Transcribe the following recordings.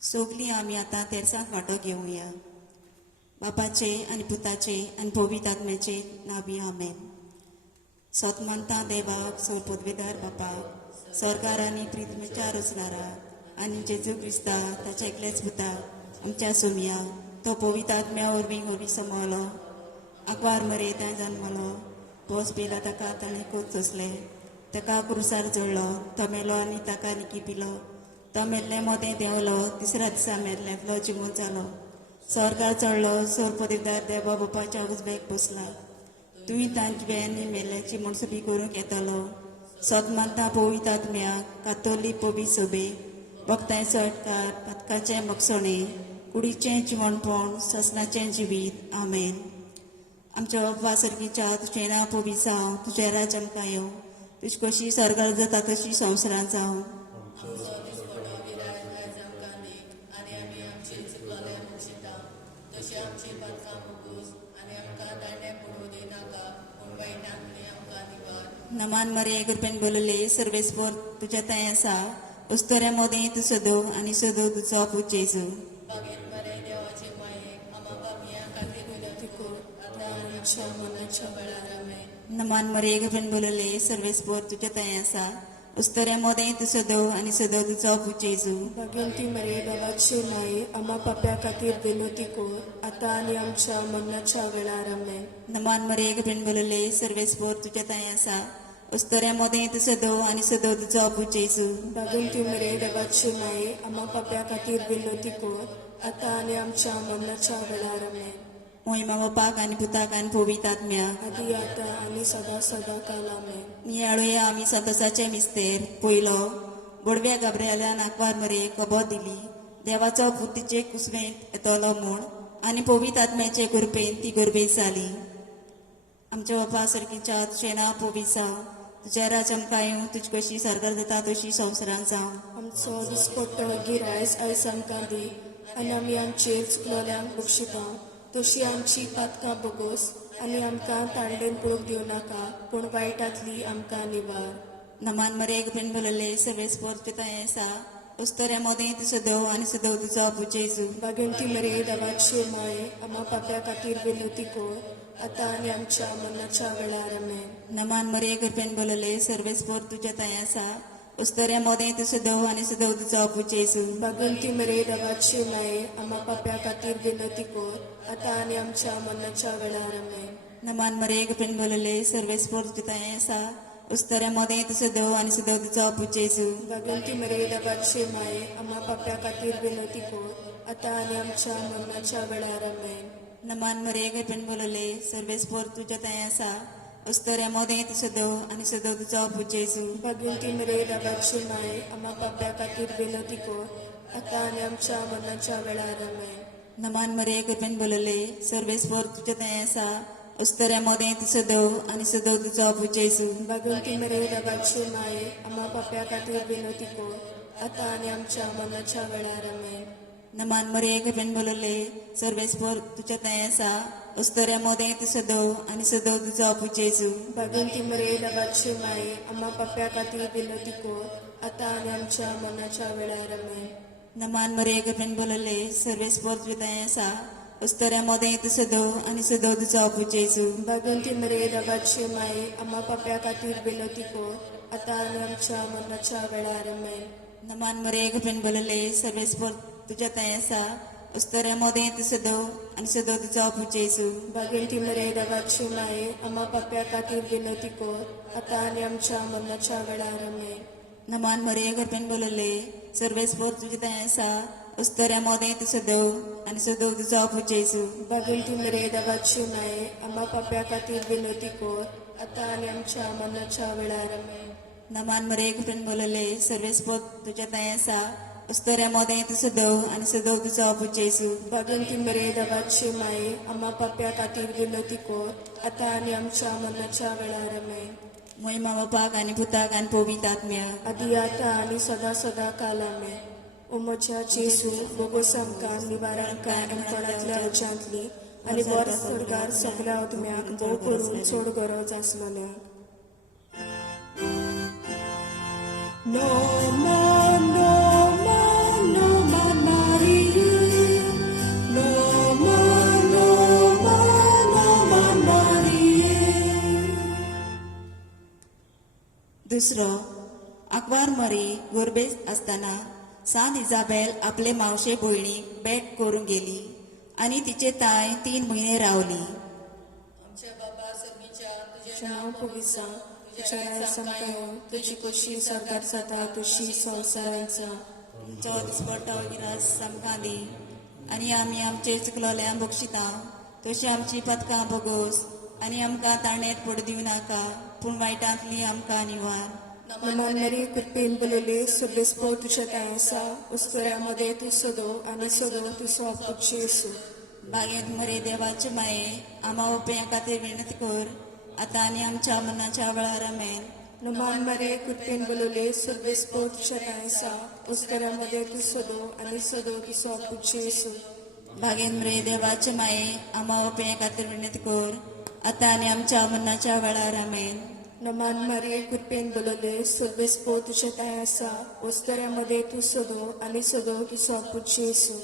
सोगली आमी आतां तेरसांक वांटो घेवया. बापाचे आनी पुताचे आनी पवित्र आत्म्याचे नांवी आमेन. सतमंता देवाक सोर पदवेदार बापाक स्वर्गार आनी पृथ्वीच्या रचणारा आनी जेजू क्रिस्ता ताच्या एकल्याच पुताक आमच्या सोमया तो पवित्र आत्म्या वरवीं समवलो आंकवार मरे ताणें जल्मलो पोस पेला ताका ताणें कोच सोंसले ताका क्रुसार जोडलो तो मेलो आनी ताका निकी पिलो तो मेल्ले मोदें देंवलो तिसऱ्या दिसा मेल्ल्यांतलो जिवून जालो स्वर्गार चडलो सोर पदवेदार देवा बापाच्या उजव्याक बसला तुवें तांची वेळांनी मेल्ल्याची म्हणसुबी करूंक येतलो सतमंता पवित्र आत्म्याक कातोलीक पवित्र सोबे वखदांय सटकार पथकाचें मोगसणें कुडीचें जिवणपण ससनाचें जिवीत आमेन. आमच्या बापा सर्गीच्या तुजें नांव पवित्र जावं तुजें राज आमकां येवं तुजी कशी स्वर्गार जाता तशी संवसारांत जावं. नमान मरे गुरपेन बोलले सर्वेस्पर तुझ्या ताई आसा उस्तोऱ्या मोदें तूं सदो आनी सदो तुजो पूत जेजू. नमान मरे गुरपेन बोलले सर्वेस्पर तुझ्या ताई आसा उस्तोऱ्या मोदें तूं सदो आनी सदो तुजो पूत जेजू. भगवंती मरे देवाची माये आम्हा पाप्या खातीर विनोती कोर आतां आनी आमच्या मरणाच्या वेळार आमेन. नमान मरे गुरपेन बोलले सर्वेस्पर तुझ्या ताई आसा उस्तोऱ्या मोदें तूं सदो आनी सदो तुजो पूत जेजू. भगवंती मरे देवाची माये आम्हा पाप्या खातीर विनोती कोर आतां आनी आमच्या मरणाच्या वेळार आमेन. मोहिमा बापाक आनी पुताक आनी पवित्र आत्म्याक आदी आतां आनी सदा सदा काल आमेन. नियाळुया आमी संतोसाचे मिस्तेर पयलो गोडव्या गाब्रिएलान आंकवार मरे कबोत दिली देवाचो पुतीचे कुसवेंत येतलो म्हूण आनी पवित्र आत्म्याचे गुरपेन ती गुरबेज जाली. आमच्या बापा सर्गीच्या तुजें नांव पवित्र जावं तुजें राज आमकां येवं तुजी कशी स्वर्गार जाता तशी संवसारांत जावं. आमचो दिसपट्टो गिरायज आयज आमकां दी आनी आमी आमचेर चुकलोल्यांक बक्षिता तशी आमची पातकां बोगोस आनी आमकां तांडेन पळोवंक दिवं नाका पूण वायटांतली आमकां निवार. नमान मरे गुरपेन बोलले सर्वेस्पर तुजें आसा उस्तोऱ्या मोदें तूं सदो आनी सदो तुजो पूत जेजू. भगवंती मरे देवाचे माये आम्हा पाप्या खातीर विनोती कोर आतां आनी आमच्या मरणाच्या वेळार आमेन. नमान मरे गुरपेन बोलले सर्वेस्पर तुजें ताई आसा उस्तोऱ्या मोदें तूं सदो आनी सदो तुजो पूत जेजू. भगवंती मरे देवाचे माये आम्हा पाप्या खातीर विनोती कोर आतां आनी आमच्या मरणाच्या वेळार आमेन. नमान मरे गुरपेन बोलले सर्वेस्पर तुजें ताई आसा उस्तोऱ्या मोदें तूं सदो आनी सदो तुजो पूत जेजू. भगवंती मरे देवाचे माये आम्हा पाप्या खातीर विनोती कोर आतां आनी आमच्या मरणाच्या वेळार आमेन. नमान मरे गुरपेन बोलले सर्वेस्पर तुजें ताई आसा उस्तोऱ्या मोदें तूं सदो आनी सदो तुजो पूत जेजू. भगवंती मरे देवाचे माये आम्हा पाप्या खातीर विनोती कोर आतां आनी आमच्या मरणाच्या वेळार आमेन. नमान मरे गुरपेन बोलले सर्वेस्पर तुजें ताई आसा उस्तोऱ्या मोदें तूं सदो आनी सदो तुजो पूत जेजू. भगवंती मरे देवाचे माये आम्हा पाप्या खातीर विनोती कोर आतां आनी आमच्या मरणाच्या वेळार आमेन. नमान मरे गुरपेन बोलले सर्वेस्पर तुजें ताई आसा उस्तोऱ्या मोदें तूं सदो आनी सदो तुजो पूत जेजू. भगवंती मरे देवाचे माये आम्हा पाप्या खातीर विनोती कोर आतां आनी आमच्या मरणाच्या वेळार आमेन. नमान मरे गुरपेन बोलले सर्वेस्पर तुजें ताई आसा उस्तोऱ्या मोदें तूं सदो आनी सदो तुजो पूत जेजू. भगवंती मरे देवाचे माये आम्हा पाप्या खातीर विनोती कोर आतां आनी आमच्या मरणाच्या वेळार आमेन. नमान मरे गुरपेन बोलले सर्वेस्पर तुजें ताई आसा उस्तोऱ्या मोदें तूं सदो आनी सदो तुजो पूत जेजू. भगवंती मरे देवाचे माये आम्हा पाप्या खातीर विनोती कोर आतां आनी आमच्या मरणाच्या वेळार आमेन. नमान मरे गुरपेन बोलले सर्वेस्पर तुजें ताई आसा उस्तोऱ्या मोदें तूं सदो आनी सदो तुजो पूत जेजू. भगवंती मरे देवाचे माये आम्हा पाप्या खातीर विनोती कोर आतां आनी आमच्या मरणाच्या वेळार आमेन. नमान मरे गुरपेन बोलले सर्वेस्पर तुजें ताई आसा उस्तोऱ्या मोदें तूं सदो आनी सदो तुजो पूत जेजू. भगवंती मरे देवाचे माये आम्हा पाप्या खातीर विनोती कोर आतां आनी आमच्या मरणाच्या वेळार आमेन. मोहिमा बापाक आनी पुताक आनी पवित्र आत्म्याक आदी आतां आनी सदा सदा काल आमेन. ओ म्हज्या जेजू बोगोस आमकां निवारणकाय आनी कोणांतल्या रजांतली आनी वर स्वर्गार सगल्या आत्म्याक भोव करून चड गरज आसलेल्या. No, no, no, no, no, no, no, दुसरो आकवार मरी गोरबेत असताना सान इजाबेल आपले मावशे भयणीक भेट करूंक गेली आनी तिचे ताय 3 म्हयने रावली. आमच्या बाबा सर्गीच्या तुझे तुझें नांव पवित्र जावं, तुझें राय समकायो, तुजी कुशी स्वर्गार जाता तशी संवसारांत जा. तुमचो दिसपट्टो गिरास आमकां दी आनी आमी आमचेर चुकलोल्यांक बक्षिता तशी आमची पदकां बोगोस आनी आमकां ताणेत पड दिवं नाका पूण वायटांतली आमकां निवार. नमन मरी कृपेन बलले सुबेस्पो तुझे तायसा उस्तऱ्यामध्ये तू सदो आणि सदो तू स्वापुच्छ येसू. बागेंत मरे देवाचे माये आमा ओपया खातीर विनंती कर आतां आनी आमच्या मनाच्या वेळार आमेन. नमन मरे कृपेन बलले सुबेस्पो तुझे तायसा उस्तऱ्यामध्ये तू सदो आणि सदो तू स्वापुच्छ येसू. बागेंत मरे देवाचे माये आमा ओपया खातीर विनंती कर आतां आनी आमच्या मनाच्या वेळार आमेन. नमन मरे कृपेन बलले सुबेस्पो तुझे तायसा उस्तऱ्यामध्ये तू सदो आणि सदो तू स्वापुच्छ येसू.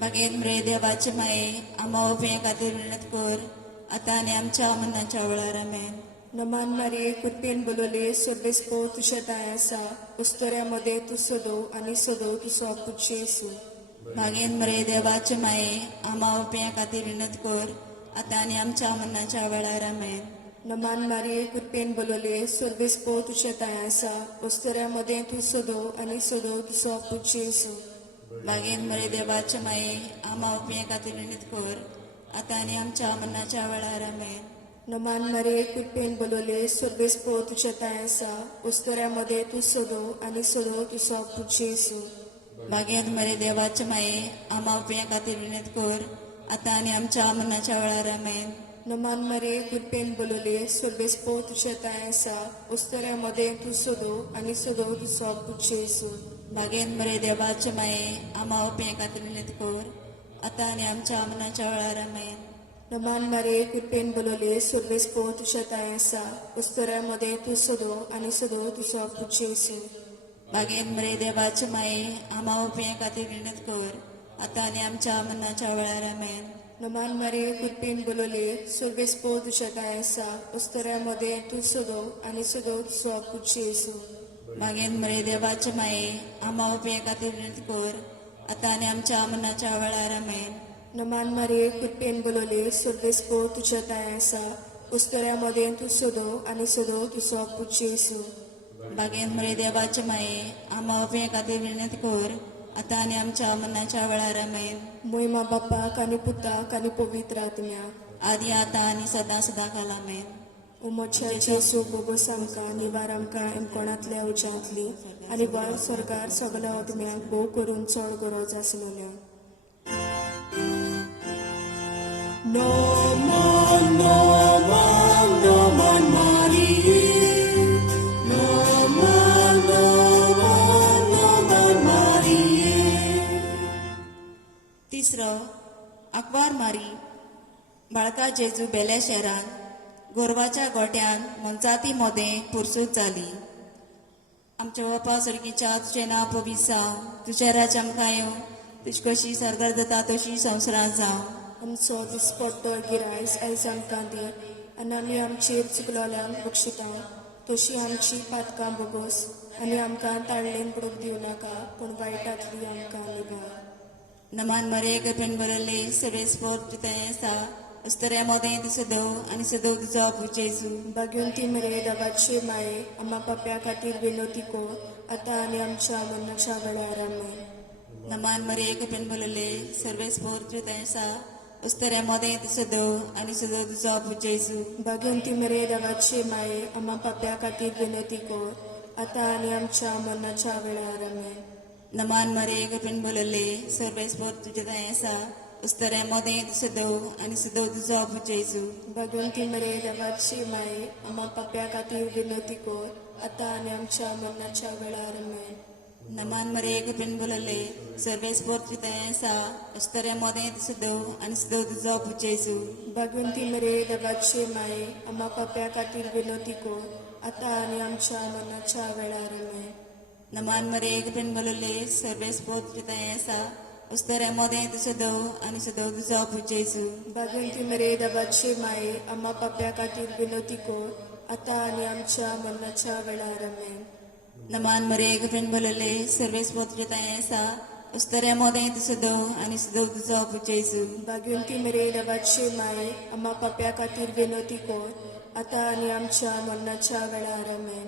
बागेंत मरे देवाचे माये आमा ओपया खातीर विनंती कर आतां आनी आमच्या मनाच्या वेळार आमेन. नमन मरे कृपेन बलले सुबेस्पो तुझे तायसा उस्तऱ्यामध्ये तू सदो आणि सदो तू स्वापुच्छ येसू. बागेंत मरे देवाचे माये आमा ओपया खातीर विनंती कर आतां आनी आमच्या मनाच्या वेळार आमेन. नमन मरे कृपेन बलले सुबेस्पो तुझे तायसा उस्तऱ्यामध्ये तू सदो आणि सदो तू स्वापुच्छ येसू. बागेंत मरे देवाचे माये आमा ओपया खातीर विनंती कर आतां आनी आमच्या मनाच्या वेळार आमेन. नमन मरे कृपेन बलले सुबेस्पो तुझे तायसा उस्तऱ्यामध्ये तू सदो आणि सदो तू स्वापुच्छ येसू. बागेंत मरे देवाचे माये आमा ओपया खातीर विनंती कर आतां आनी आमच्या मनाच्या वेळार आमेन. नमन मरे कृपेन बलले सुबेस्पो तुझे तायसा उस्तऱ्यामध्ये तू सदो आणि सदो तू स्वापुच्छ येसू. बागेंत मरे देवाचे माये आमा ओपया खातीर विनंती कर आतां आनी आमच्या मनाच्या वेळार आमेन. नमन मरे कृपेन बलले सुबेस्पो तुझे तायसा उस्तऱ्यामध्ये तू सदो आणि सदो तू स्वापुच्छ येसू. बागेंत मरे देवाचे माये आमा ओपया खातीर विनंती कर आतां आनी आमच्या मनाच्या वेळार आमेन. नमन मरे कृपेन बलले सुबेस्पो तुझे तायसा उस्तऱ्यामध्ये तू सदो आणि सदो तू स्वापुच्छ येसू. बागेंत मरे देवाचे माये आमा ओपया खातीर विनंती कर आतां आनी आमच्या मनाच्या वेळार आमेन. नमन मरे कृपेन बलले सुबेस्पो तुझे तायसा उस्तऱ्यामध्ये तू सदो आणि सदो तू स्वापुच्छ येसू. बागेंत मरे देवाचे माये आमा ओपया खातीर विनंती कर आतां आनी आमच्या मनाच्या वेळार आमेन. महिमा बापाक आणि पुताक आणि पवित्र आत्म्याक आदी आतां आनी सदां सदां काल आमेन. उमोच्या जेसू बोगस आमकां निवार आमकां कोणातल्या उज्यांतली आनी वर स्वर्गार सगल्या आत्म्यांक भोव करून चड गरज आसलोल्या. नमन नमन नमन मारिये, नमन नमन नमन मारिये. तिसरो आकवार मारी बाळका जेजू बेल्या शेरान गोरवाच्या गोट्यान मनजाती मोदें पुरसूत जाली. आमच्या बापा सर्गीच्या तुजें नांव पवित्र जावं, तुजें राज्य आमकां येवं, तुजी कशी सर्गार जाता तशी संवसारांत जावं. आमचो दिसपट्टो गिरायस आयज आमकां दी आनी आमी आमचेर चुकलोल्यांक बक्षिता तशी आमची पातकां बोगोस आनी आमकां ताळ्ळेन पडूंक दिवं नाका पूण वायटांतली आमकां निवार. नमान मरे कृपेन बरयल्ले सर्वे स्पोर्ट तुतें आसा उस्तऱ्या मोदें तूं सदो आनी सदो तुजो आपूच जेजू. भाग्यवंती मरे देवाचे माये आम्हा पाप्या खातीर विनोती कर आतां आनी आमच्या मरणाच्या वेळार आमेन. नमान मरे कृपेन बरयल्ले सर्वे स्पोर्ट तुतें आसा उस्तऱ्या मोदें तूं सदो आनी सदो तुजो आपूच जेजू. भाग्यवंती मरे देवाचे माये आम्हा पाप्या खातीर विनोती कर आतां आनी आमच्या मरणाच्या वेळार आमेन. नमान मरे कृपेन बरयल्ले सर्वे स्पोर्ट तुतें आसा उस्तऱ्या मोदें तूं सदो आनी सदो तुजो आपूच जेजू. भाग्यवंती मरे देवाचे माये आम्हा पाप्या खातीर विनोती कर आतां आनी आमच्या मरणाच्या वेळार आमेन. नमान मरे कृपेन बरयल्ले सर्वे स्पोर्ट तुतें आसा उस्तऱ्या मोदें तूं सदो आनी सदो तुजो आपूच जेजू. भाग्यवंती मरे देवाचे माये आम्हा पाप्या खातीर विनोती कर आतां आनी आमच्या मरणाच्या वेळार आमेन. नमान मरे कृपेन बरयल्ले सर्वे स्पोर्ट तुतें आसा उस्तऱ्या मोदें तूं सदो आनी सदो तुजो आपूच जेजू. भाग्यवंती मरे देवाचे माये आम्हा पाप्या खातीर विनोती कर आता आणि आमच्या मरणाच्या वेळार आमेन. नमान मरे गफेन बोलले सर्वेस पोत्रताय सा उस्तऱ्या मोदे तुसदो आणि सुदो तुझो पुचेसू भाग्यवंती मेरे देवाचे माये आम्हा पाप्या खातीर विनोती कोर आता आणि आमच्या मरणाच्या वेळार आमेन.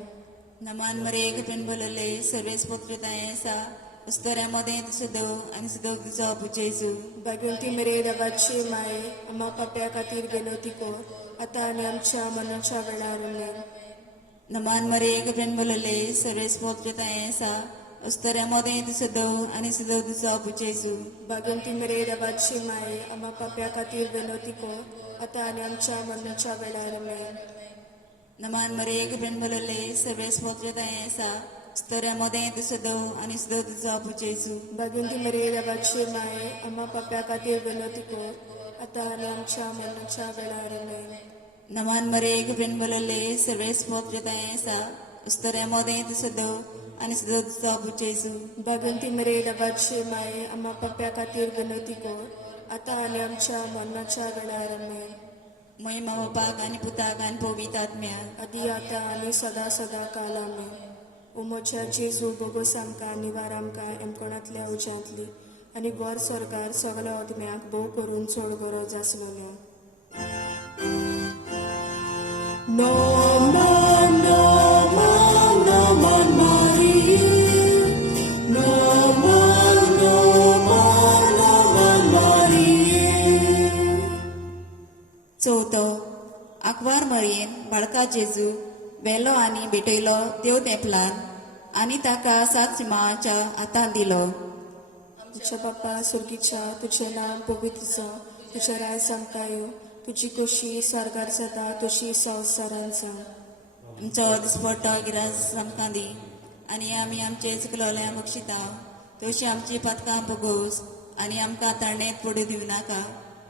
नमान मरे गफेन बोलले सर्वेस पोत्रताय सा उस्तऱ्या मोदे तुसदो आणि सुदो तुझो पुचेसू भाग्यवंती मेरे देवाचे माये आम्हा पाप्या खातीर विनोती कोर आता आणि आमच्या मरणाच्या वेळार आमेन. नमान मरे गफेन बोलले सर्वेस पोत्रताय सा उस्तऱ्या मोदे तुसदो आणि सुदो तुझो पुचेसू भाग्यवंती मेरे देवाचे माये आम्हा पाप्या खातीर विनोती कोर आता आणि आमच्या मरणाच्या वेळार आमेन. नमान मरे गफेन बोलले सर्वेस पोत्रताय सा उस्तऱ्या मोदे तुसदो आणि सुदो तुझो पुचेसू भाग्यवंती मेरे देवाचे माये आम्हा पाप्या खातीर विनोती कोर आता आणि आमच्या मरणाच्या वेळार आमेन. नमान मरे गफेन बोलले सर्वेस पोत्रताय सा उस्तऱ्या मोदे तुसदो आणि सुदो तुझो पुचेसू भाग्यवंती मेरे देवाचे माये आम्हा पाप्या खातीर विनोती कोर आता आणि आमच्या मरणाच्या वेळार आमेन. महिमा बापाक आणि पुताक आणि पवित्र आत्म्याक आदी आता आणि सदा सदा काल आमेन. उमोच्या जेजू बोगोस आमकां निवार आमकां एमकोणांतल्या उज्यांतली आनी वर सरकार सगळ्या आत्म्याक भोव करून चड गरज आसलोल्या. नोमान नोमान नोमान मारिये नोमान नोमान नोमान मारिये. चवथो आंकवार मळयेन बाळका जेजू वेलो आनी भेटयलो देव तेंपलान आनी ताका सात सिंहाच्या हातांत दिलो. तुझ्या बाप्पा सुर्गीच्या तुझें नांव पवित्र जावं, तुझें राय आमकां येवं, तुजी कशी सरकार जाता तशी संवसारांत जावं. आमचो दिसपट्टो गिरास आमकां दी आनी आमी आमचे चुकलोल्या बक्षिता तशी आमची पथकां बोगोस आनी आमकां ताणेत पडू दिवं नाका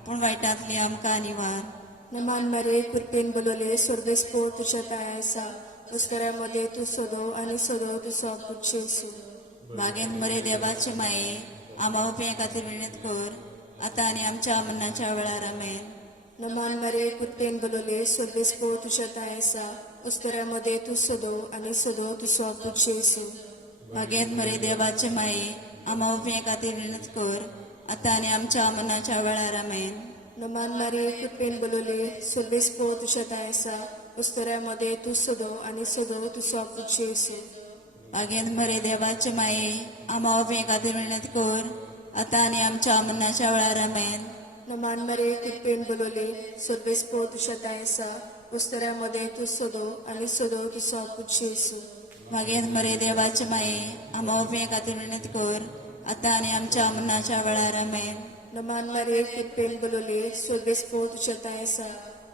पूण वायटांतली आमकां निवार. नमान मरे कृपेन बोलले स्वर्गस्फो तुझ्या ताय आसा उस्कऱ्यामध्ये तू सदो आनी सदो तुजो पुज्य येसू. मागेन मरे देवाचे माये आमा उपये खातीर विणत कर आतां आनी आमच्या मरणाच्या वेळार आमेन. नमान मरे कृपेन बोलले स्वर्गस्फो तुझ्या ताय आसा उस्कऱ्यामध्ये तू सदो आनी सदो तुजो पुज्य येसू. मागेन मरे देवाचे माये आमा उपये खातीर विणत कर आतां आनी आमच्या मरणाच्या वेळार आमेन. नमान मरे कृपेन बोलले स्वर्गस्फो तुझ्या ताय आसा उस्कऱ्यामध्ये तू सदो आनी सदो तुजो पुज्य येसू. मागेन मरे देवाचे माये आमा उपये खातीर विणत कर आतां आनी आमच्या मरणाच्या वेळार आमेन. नमान मरे कृपेन बोलले स्वर्गस्फो तुझ्या ताय आसा उस्कऱ्यामध्ये तू सदो आनी सदो तुजो पुज्य येसू. मागेन मरे देवाचे माये आमा उपये खातीर विणत कर आतां आनी आमच्या मरणाच्या वेळार आमेन. नमान मरे कृपेन बोलले स्वर्गस्फो तुझ्या ताय आसा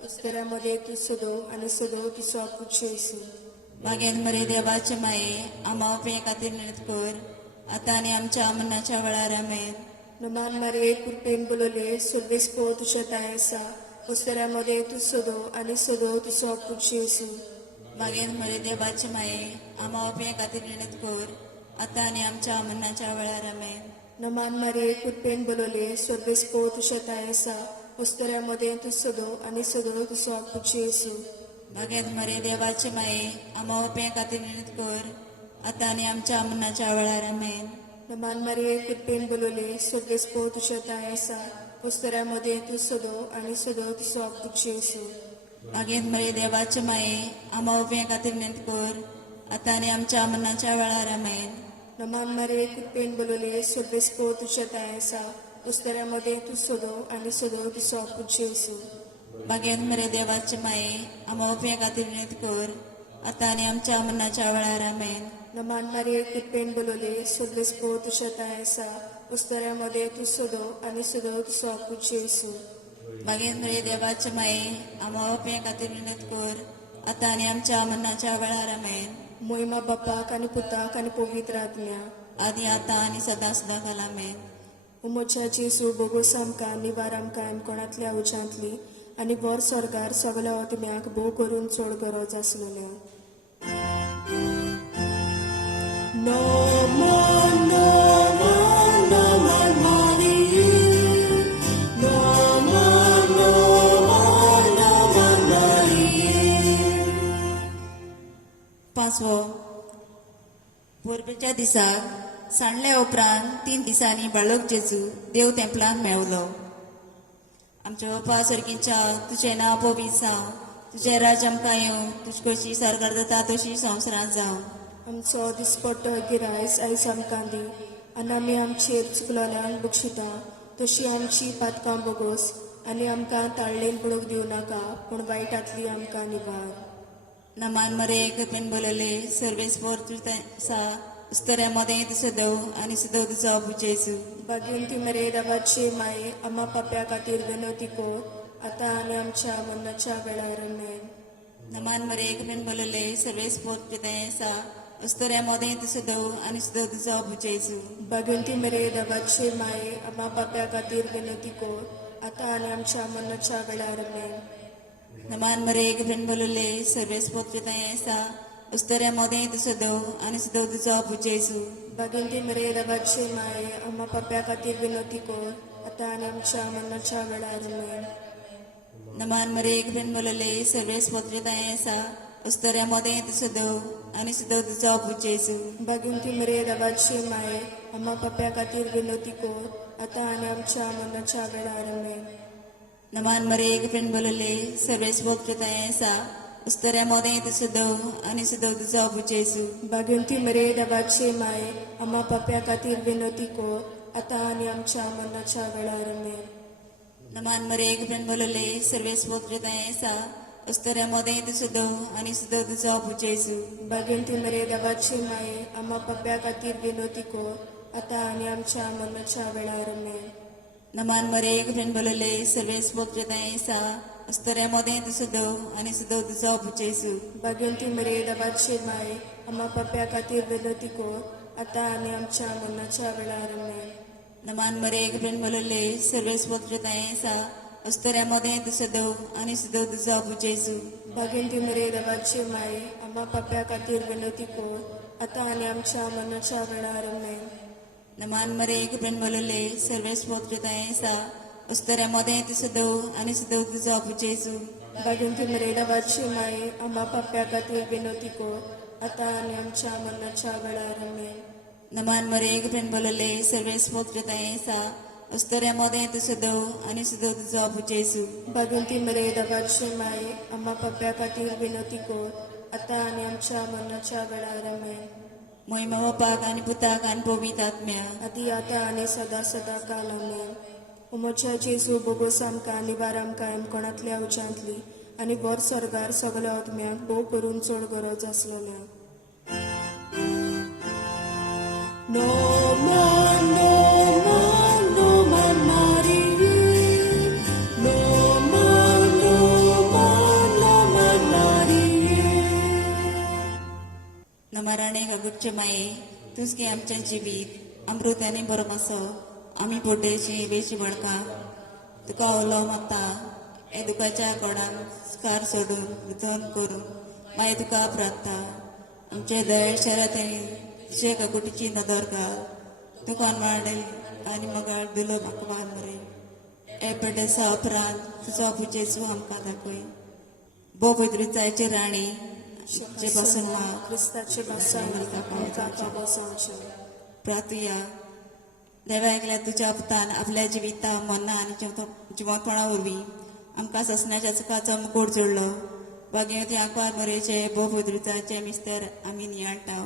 उस्कऱ्यामध्ये तू सदो आनी सदो तुजो पुज्य येसू. मागेन मरे देवाचे माये आमा उपये खातीर विणत कर आतां आनी आमच्या मरणाच्या वेळार आमेन. नमान मरे कृपेन बोलले स्वर्गस्फो तुझ्या ताय आसा उस्कऱ्यामध्ये तू सदो आनी सदो तुजो पुज्य येसू. मागेन मरे देवाचे माये आमा उपये खातीर विणत कर आतां आनी आमच्या मरणाच्या वेळार आमेन. नमान मरे कृपेन बोलले स्वर्गस्फो तुझ्या ताय आसा उस्कऱ्यामध्ये तू सदो आनी सदो तुजो पुज्य येसू. मागेन मरे देवाचे माये आमा उपये खातीर विणत कर आतां आनी आमच्या मरणाच्या वेळार आमेन. नमान मरे कृपेन बोलले स्वर्गस्फो तुझ्या ताय आसा उस्कऱ्यामध्ये तू सदो आनी सदो तुजो पुज्य येसू. मागेन मरे देवाचे माये आमा उपये खातीर विणत कर आतां आनी आमच्या मरणाच्या वेळार आमेन. नमान मरे कृपेन बोलले स्वर्गस्फो तुझ्या ताय आसा उस्कऱ्यामध्ये तू सदो आनी सदो तुजो पुज्य येसू. मागेन मरे देवाचे माये आमा उपये खातीर विणत कर आतां आनी आमच्या मरणाच्या वेळार आमेन. नमान मरे कृपेन बोलले स्वर्गस्फो तुझ्या ताय आसा उस्कऱ्यामध्ये तू सदो आनी सदो तुजो पुज्य येसू. मागेन मरे देवाचे माये आमा उपये खातीर विणत कर आतां आनी आमच्या मरणाच्या वेळार आमेन. मोहिमा बापाक आनी पुताक आनी पवित्र आत्म्या आदी आतां आनी सदां सदां काल आमेन. उमोच्या जेजू बोगोस आमकां निवार आमकां एमकोणांतल्या उज्यांतली आनी वर सरकार सगळ्या आत्म्याक भोव करून चड गरज आसलोल्या. नोमान नोमान नोमान मारिये नोमान नोमान नोमान मारिये. पांचवो पोरबेच्या दिसाक सांडले उपरांत 3 दिसांनी बाळक जेजू देव तेंपलांत मेवलो. आमच्या बापा सर्गीच्या तुझें नांव पवित्र जावं, तुझें राज आमकां येवं, तुजे कशी सरकार जाता तशी संवसारांत जावं. आमचो दिसपट्टो गिरायस आयज आमकां दी, आनी आमी आमचेर चुकलोल्यांक बक्षिता तशी आमची पातकां बोगोस, आनी आमकां ताळ्ळेन पडूंक दिवं नाका, पूण वायटांतली आमकां निवार. नमान मरे कपेन बोलले सर्वेस पोर सा उस्तऱ्या मोदें तुझो देव आनी सुद्दां तुजो जेजू. बागीन ती मेरे देवाचे माये आम्हा पाप्या खातीर विनवती कोर, आतां आनी आमच्या मरणाच्या वेळार आमेन. नमान मरे कपेन बोलले सर्वेस पोर सा उस्तऱ्या मोदें तुजो देव आनी सुद्दां तुजो जेजू. बागीन ती मेरे देवाचे माये आम्हा पाप्या खातीर विनवती कोर, आतां आनी आमच्या मरणाच्या वेळार आमेन. नमान मरे कपेन बोलले सर्वेस पोर सा उस्तऱ्या मोदें तुजो देव आनी सुद्दां तुजो जेजू. बागीन ती मेरे देवाचे माये आम्हा पाप्या खातीर विनवती कोर, आतां आनी आमच्या मरणाच्या वेळार आमेन. नमान मरे कपेन बोलले सर्वेस पोर सा उस्तऱ्या मोदें तुजो देव आनी सुद्दां तुजो जेजू. बागीन ती मेरे देवाचे माये आम्हा पाप्या खातीर विनवती कोर, आतां आनी आमच्या मरणाच्या वेळार आमेन. नमान मरे कपेन बोलले सर्वेस पोर सा उस्तऱ्या मोदें तुजो देव आनी सुद्दां तुजो जेजू. बागीन ती मेरे देवाचे माये आम्हा पाप्या खातीर विनवती कोर, आतां आनी आमच्या मरणाच्या वेळार आमेन. नमान मरे कपेन बोलले सर्वेस पोर सा उस्तऱ्या मोदें तुजो देव आनी सुद्दां तुजो जेजू. बागीन ती मेरे देवाचे माये आम्हा पाप्या खातीर विनवती कोर, आतां आनी आमच्या मरणाच्या वेळार आमेन. नमान मरे कपेन बोलले सर्वेस पोर सा उस्तऱ्या मोदें तुजो देव आनी सुद्दां तुजो जेजू. बागीन ती मेरे देवाचे माये आम्हा पाप्या खातीर विनवती कोर, आतां आनी आमच्या मरणाच्या वेळार आमेन. नमान मरे कपेन बोलले सर्वेस पोर सा उस्तऱ्या मोदें तुजो देव आनी सुद्दां तुजो जेजू. बागीन ती मेरे देवाचे माये आम्हा पाप्या खातीर विनवती कोर, आतां आनी आमच्या मरणाच्या वेळार आमेन. नमान मरे कपेन बोलले सर्वेस पोर सा उस्तऱ्या मोदें तुजो देव आनी सुद्दां तुजो जेजू. बागीन ती मेरे देवाचे माये आम्हा पाप्या खातीर विनवती कोर, आतां आनी आमच्या मरणाच्या वेळार आमेन. नमान मरे कपेन बोलले सर्वेस पोर सा उस्तऱ्या मोदें तुजो देव आनी सुद्दां तुजो जेजू. बागीन ती मेरे देवाचे माये आम्हा पाप्या खातीर विनवती कोर, आतां आनी आमच्या मरणाच्या वेळार आमेन. महिमा बापाक आनी पुताक आनी पवित्र आत्म्या आदी आतां आनी सदा सदा काल आमेन. उमोच्या जेजू बोगोस आमकां निवार आमकां कोणांतल्या उच्यांतली, आनी वर सरगार सगल्या आत्म्याक भोव करून चड गरज आसलेल्या. नोमान नोमान नोमान मारिये, नोमान नोमान नोमान मारिये. नमाराणे गगुच्चे माये तुज घे आमचें जिवीत अमृत आनी बरो मासो आमी पोटेची वेची बणका तुका ओलो मागता. हे दुखाच्या कोणाक स्कार सोडून विधन करून मागीर तुका प्रार्थना. आमचे दय शरातेनी तुजे गगुटीची नदर घाल. तुका माडेल आनी मगाळ दिलो म्हाका वान मरे. हे पेटेसा उपरांत तुजो जेजू आमकां दाखय. भोव पवित्रतायेची राणी जे पासून क्रिस्ताचे बासा प्रार्थया देवा ऐकल्या तुज्या पुतान आपल्या जिविता मन्ना आनी जिवंतपणा वरवीं आमकां ससण्याच्या चुकाचो मुकोट जोडलो. बागेंत ह्या आंकवार मरेचे भोव पवित्रतायेचे मिस्तर आमी नियाळटाव.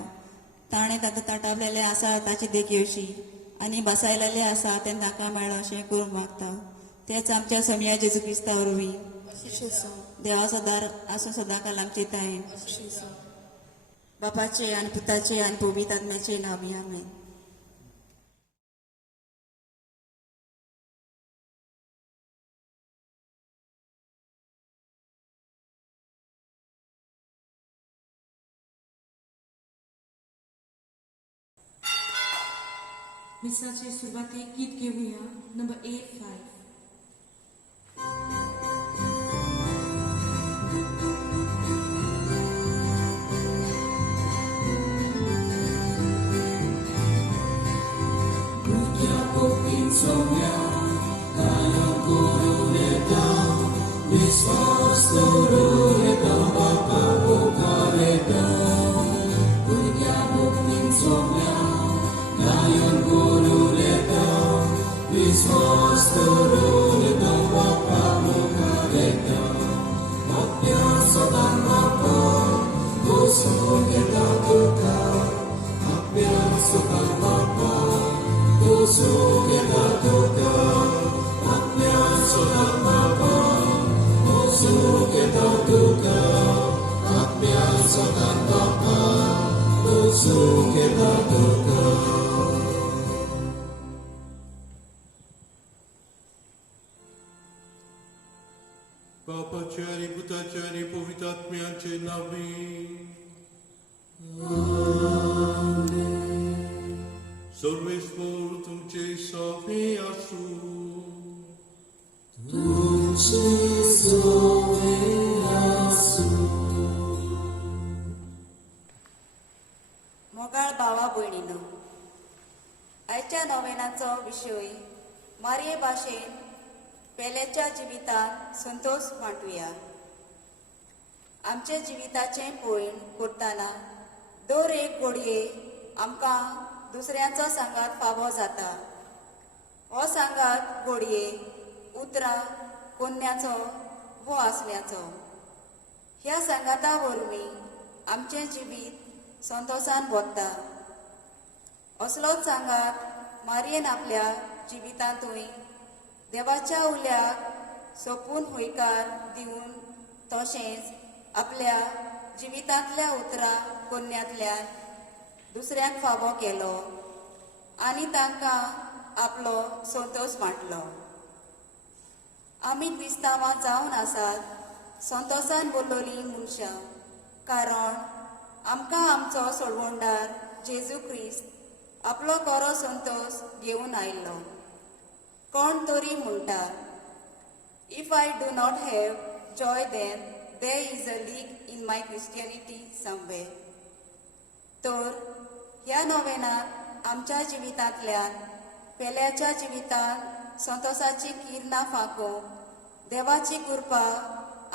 ताणें ताका ताटावलेले आसा ताची देख येवशी आनी बसायलेले आसा तें ताका मेळ्ळो अशें करूंक मागता. तेच आमच्या समया जेजू क्रिस्ता वरवीं देवा सदार आसूं सदां काल आमचे ताय. बापाचे आनी पुताचे आनी पवित्र आत्म्याचे नांव आमेन. मिसाचे सुरवातेक गीत घेऊया number 8-5. Mismas turun eta bapa bukareta बापाचे आणि पुताचे आणि पवित्र आत्म्याचे नावे सर्वेश्वर तुमचे साफे असू. मोगाळ भावा भयणीनो, आयच्या नोवेनाचो विशय मारये भाशेन पेलेच्या जिवितान संतोष वांटुया. आमचे जिविताचे पयण करतना दर एक घडये आमकां दुसऱ्यांचो सांगात फावो जाता. हो सांगात घडये उतरां कोन्याचो वो आसल्याचो. ह्या सांगाता वरवीं आमचें जिवीत संतोषान भोगता. असलोच सांगात मारयेन आपल्या जिवितांतूय देवाच्या उल्याक सोपून होयकार दिवन तशेंच आपल्या जिवितांतल्या उतरां कोन्यांतल्यान दुसऱ्यांक फावो केलो आनी तांकां आपलो संतोष वांटलो. आमी क्रिस्तांवां जावन आसात संतोषान भरलोलीं मनशां, कारण आमकां आमचो सोडवणदार जेजू क्रिस्त आपलो खरो संतोष घेवन आयिल्लो. कोण तरी म्हणटा, if I do not have joy then there is a leak in my Christianity somewhere. तर ह्या नोवेनात आमच्या जिवितांतल्यान पेल्याच्या जिवितांत संतोषाची किरणां फांकोवंक देवाची कृपा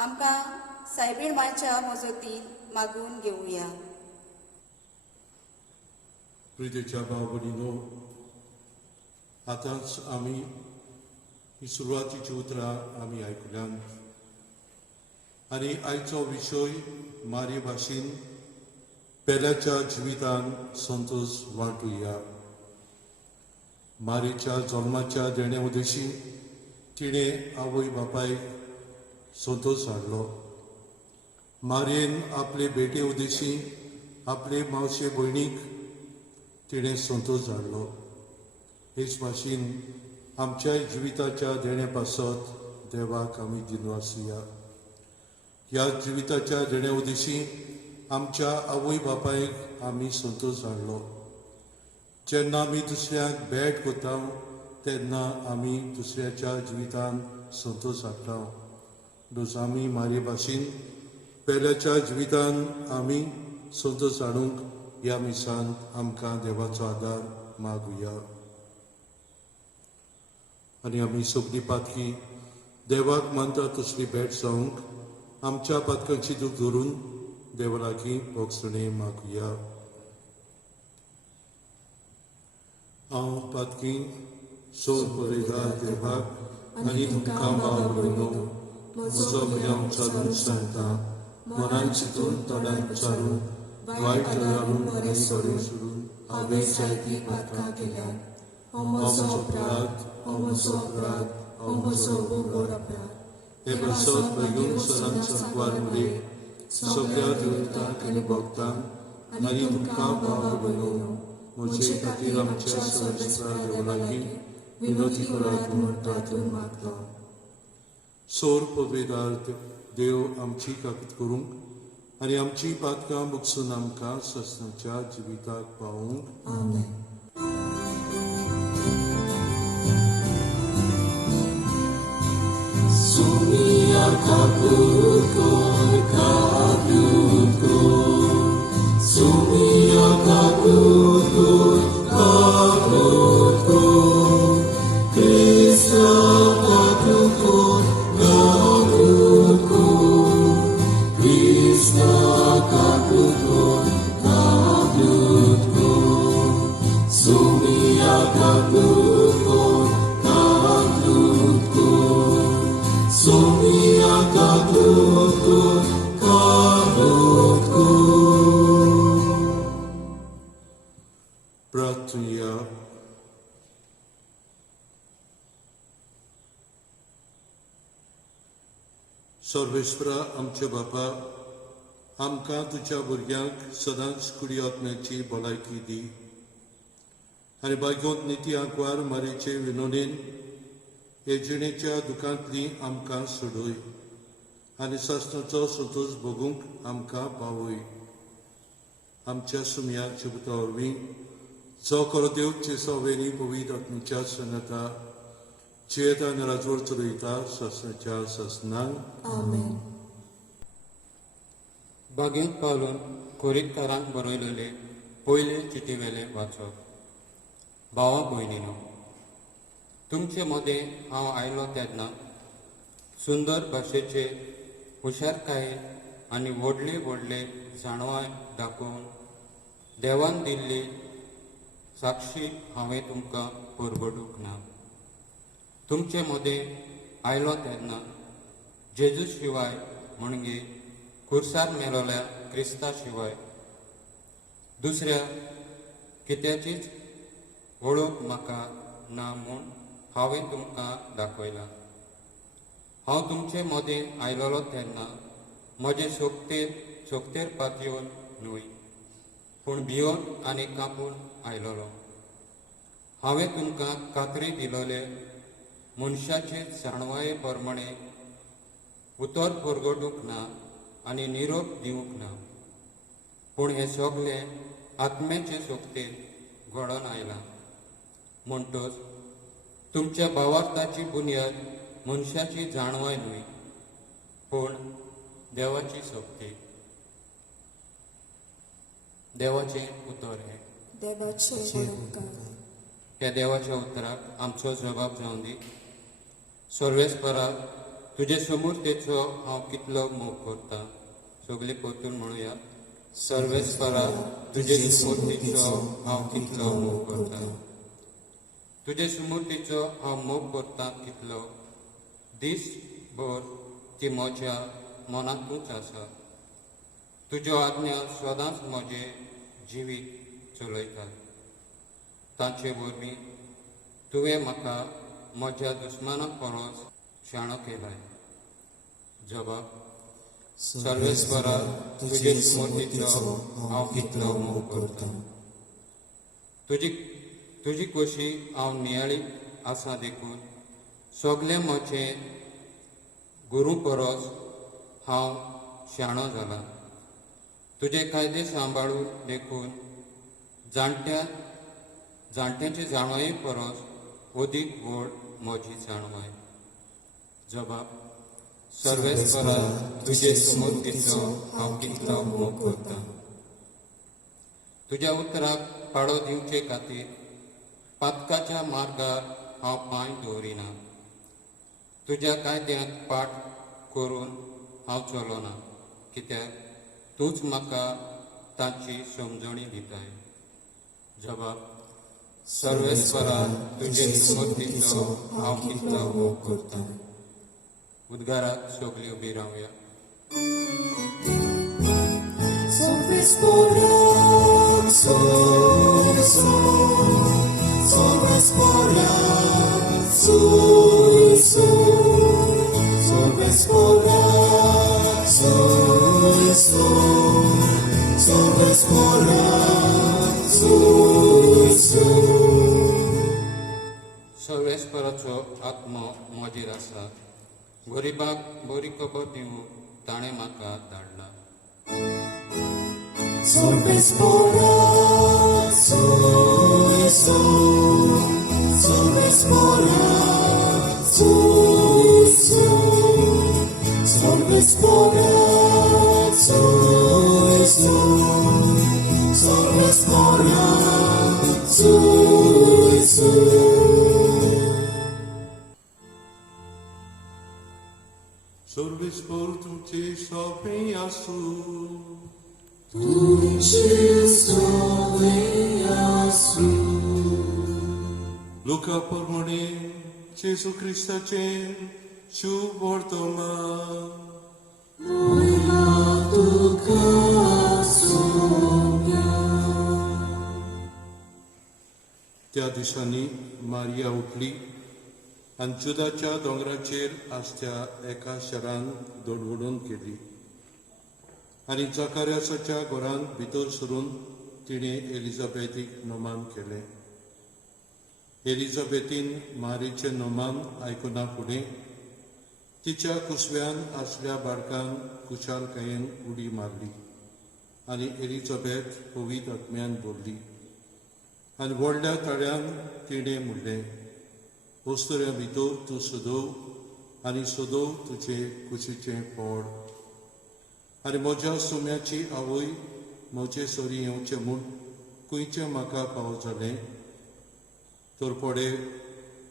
आमकां सायबीण मांच्या मजतीन मागून घेवया. प्रितेच्या भाव भयणीनो, आतांच आमी ही सुरवातीची उतरां आमी आयकल्यांत आनी आयचो विशय मारये भाशेन पेल्याच्या जिवितान संतोष वांटुया. मारयेच्या जल्माच्या देणे उदेशी तिणें आवय बापायक संतोष हाडलो. मारयेन आपले बेटे उदेशी आपले मावशे भयणीक तिणें संतोष हाडलो. हेच भाशेन आमच्या जिविताच्या देणे पासत देवाक आमी दिनवासुया. ह्या जिविताच्या देणे उदेशी आमच्या आवय बापायक आमी संतोष हाडलो. जेन्ना आमी दुसऱ्यांक भेट कोता तेन्ना आमी दुसऱ्याच्या जिवितान संतोष हाडटा. दोस आमी मारये भाशेन पेल्याच्या जिवितान आमी संतोष हाडूंक ह्या मिसान आमकां देवाचो आदार मागुया. आनी आमी सगळीं पातकी देवाक मानता तसली भेट जावंक आमच्या पातकांची दूख धरून देवा लागीं भोगसणे मागुया. हांव पातकी सोर पळयता देवाक आनी तुमकां भाव भयणो, म्हजो भयम चालून सांगता, मनान चिंतून तोंडान विचारून वायट रावून बरें सोडून हांवें जायतीं पातकां केल्यात. हो म्हजो अपराध, हो म्हजो अपराध, हो म्हजो घोर अपराध. हे बसत बेगीन सरान संकवार मुरे सगळ्या दुर्तांक आनी भोगतांक आनी तुमकां भाव भयणो, म्हजे खातीर आमच्या सर्वेस्परा देवा लागीं विनोदी करात म्हूण तातून मागता. सोर पदवेदार देव आमची काकीत करूंक आनी आमची पातकां मुगसून आमकां ससनाच्या जिविताक पावूंक. आमेन. Sumia kapuko, kapuko. Sumia kapuko, kapuko. Krista kapuko, kapuko. Krista kapuko, kapuko. Sumia kapuko, kapuko. सर्वेस्परा आमच्या बापा, आमकां तुज्या भुरग्यांक सदांच कुडी आत्म्याची भलायकी दी आनी बागोंत निती आंकवार मारेचे विनोदीन हे जिणेच्या दुखांतली आमकां सोडूय आनी सासणाचो संतोश भोगूंक आमकां पावय. आमच्या सुमयाक जिबता वरवीं जो करो देव चेसावेनी पवित्र आत्म्याच्या संगता चेत आनी राजवड चलयता सासणाच्या सासनांक. आमेन. बागेंत पावलून कोरीतकारांक बरयलेले पयले चिटीवेले वाचप. भावा भयणीनो, तुमचे मदें हांव आयलो तेन्ना सुंदर भाशेचे हुशारकाये आनी व्हडले व्हडले जाणवाय दाखोवन देवान दिल्ली साक्षी हांवें तुमकां परगडूंक ना. तुमचे मदें आयलो तेन्ना जेजू शिवाय म्हणजे खुर्सार मेलोल्या क्रिस्ता शिवाय दुसऱ्या कित्याचीच वळख म्हाका ना म्हूण हांवें तुमकां दाखयला. हांव तुमचे मदें आयलोलो तेन्ना म्हजे सोकतेर पातयेवन न्हय, पूण भियोन आनी कापून आयलोलो. हांवें तुमकां खात्री दिलोले मनशाचे जाणवाये प्रमाणे उतर परगडूंक ना आनी निरोप दिवंक ना, पूण हें सगलें आत्म्याचे सोबतेन घडोवन आयलां. म्हणटच तुमच्या भावार्थाची बुन्याद मनशाची जाणवाय न्हय, पूण देवाची सोबती. देवाचें उतर हें. देवाचे वळखकार. ह्या देवाच्या उतराक आमचो जबाब जावन दी. सर्वेस्परा, तुजे समूर्तेचो हांव कितलो मोग करता. सगळे परतून म्हणुया. सर्वेस्परा, तुजे समूर्तीचो हांव कितलो मोग करता. तुजे समूर्तीचो हांव मोग करता कितलो. दीसभर ती म्हज्या मनांतूच आसा. तुज्यो आज्ञा सदांच म्हजे जिवीत चलयतात. ताचे वरवीं तुवें म्हाका म्हज्या दुस्माना परस शाणो केलाय. जबाब. सर्वेस्परा, तुजे स्मृतीचो हांव कितलो मोग करता. तुजी कशी हांव नियाळी आसा देखून सगलें म्हजें गुरू परस हांव शाणो जाला. तुजे कायदे सांबाळून देखून जाणट्याचे जाणवाये परस अदीक व्हड म्हजी जाणवाय. जबाब. सर्वेस्परा, तुजे समूर्तीचो हांव कितलो मोग करता. तुज्या उतराक पाळो दिवचे खातीर पातकाच्या मार्गार हांव पांय दवरिना. तुज्या कायद्यांक पाठ करून हांव चलोना, कित्याक तूंच म्हाका ताची समजणी दिताय. जबाब. सर्वेस्परा, तुजे स्मृतीचो हांव कितलो मोग करता. उद्गाराक सगळीं उबी रावया. सर्वेस्पराचो आत्मो म्हजेर आसा. गरीबाक बरी खबर दिवंक ताणें म्हाका धाडला. Sorves por tu te sopenhaço. Luca por morir, Jesus Cristo ce, शुभ वर्तमान. त्या दिसांनी मारिया उठली आनी जुदाच्या दोंगराचेर आसत्या एका शारान दोडवडून गेली. आनी जकार्यासाच्या घरांत भितर सरून तिणे एलिझाबेथीक नोमान केलें. एलिझाबेथीन मारीचें नोमान आयकुना फुडें तिच्या कुसव्यान आसल्या बाळकान कुशालकायेन उडी मारली. आनी एलिझाबेथ पवित आत्म्यान बोल्ली. आनी व्हडल्या ताळ्यान तिणें म्हणलें, वस्तुऱ्या भितर तूं सोदव आनी सोदव तुजें कुशीचें पोड. आनी म्हज्या सुम्याची आवय म्हजे सोरी येवचें म्हूण खंयचें म्हाका पाव जालें. तर पोडे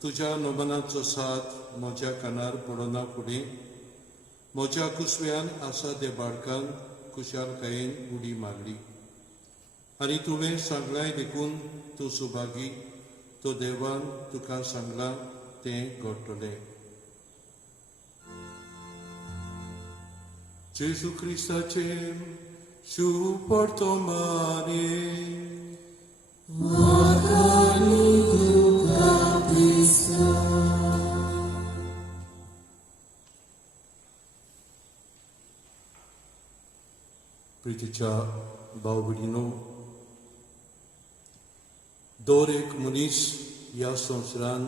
तुज्या नोमानाचो साथ म्हज्या कानार पडना फुडें म्हज्या कुसव्यान आसा ते बाळकान कुशालकायेन उडी मारली. आनी तुवें सांगलाय देखून तूं सुभागी, तो देवान तुका सांगलां तें घडटलें. जेजू क्रिस्ताचे शूभ पडतो मारे. प्रितीच्या भाव भयणीनो, दर एक मनीस ह्या संवसारान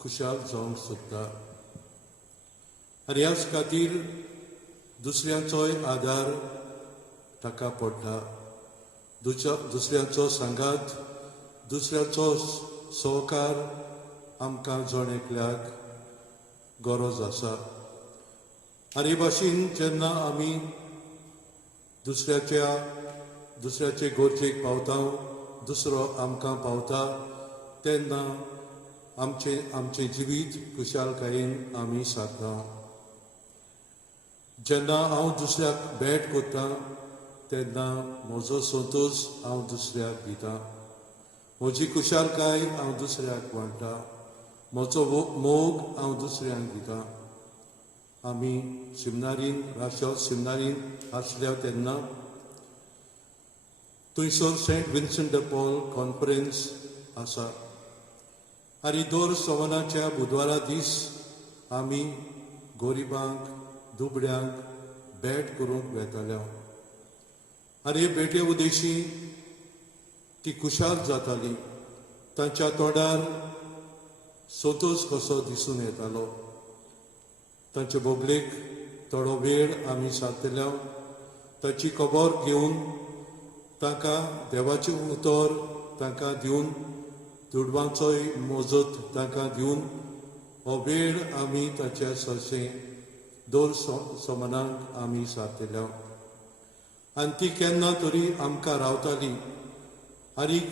खुशाल जावंक सोदता. आनी ह्याच खातीर दुसऱ्यांचोय आदार ताका पडटा. दुसऱ्यांचो सांगात, दुसऱ्याचो सहकार आमकां जण एकल्याक गरज आसा. आनी भाशेन जेन्ना आमी दुसऱ्याचे गरजेक पावता, दुसरो आमकां पावता, तेन्ना आमचें जिवीत खुशालकायेन आमी सारता. जेन्ना हांव दुसऱ्याक भेट करतां तेन्ना म्हजो संतोश हांव दुसऱ्याक दितां. म्हजी खुशालकाय हांव दुसऱ्याक वांटतां. म्हजो मोग हांव दुसऱ्यांक दितां. आमी शिमनारीन राशोल शिमनारीन आसल्या तेन्ना थंयसर सेंट विन्संट द पॉल कॉन्फरन्स आसा. आनी दर सोमानाच्या बुधवारा दीस आमी गोरिबांक दुबड्यांक भेट करूंक वेताले. आनी भेटे उदेशी ती खुशाल जाताली. तांच्या तोंडार संतोश कसो दिसून येतालो. तांचे बोगलेक थोडो वेळ आमी सारतल्या ताची खबर घेवन तांकां देवाचें उतर तांकां दिवन, दुडवांचोय मोजत तांकां दिवन हो वेळ आमी ताच्या सरसें दर सोमानाक आमी सारतल्या. आनी ती केन्ना तरी आमकां रावताली. आनीक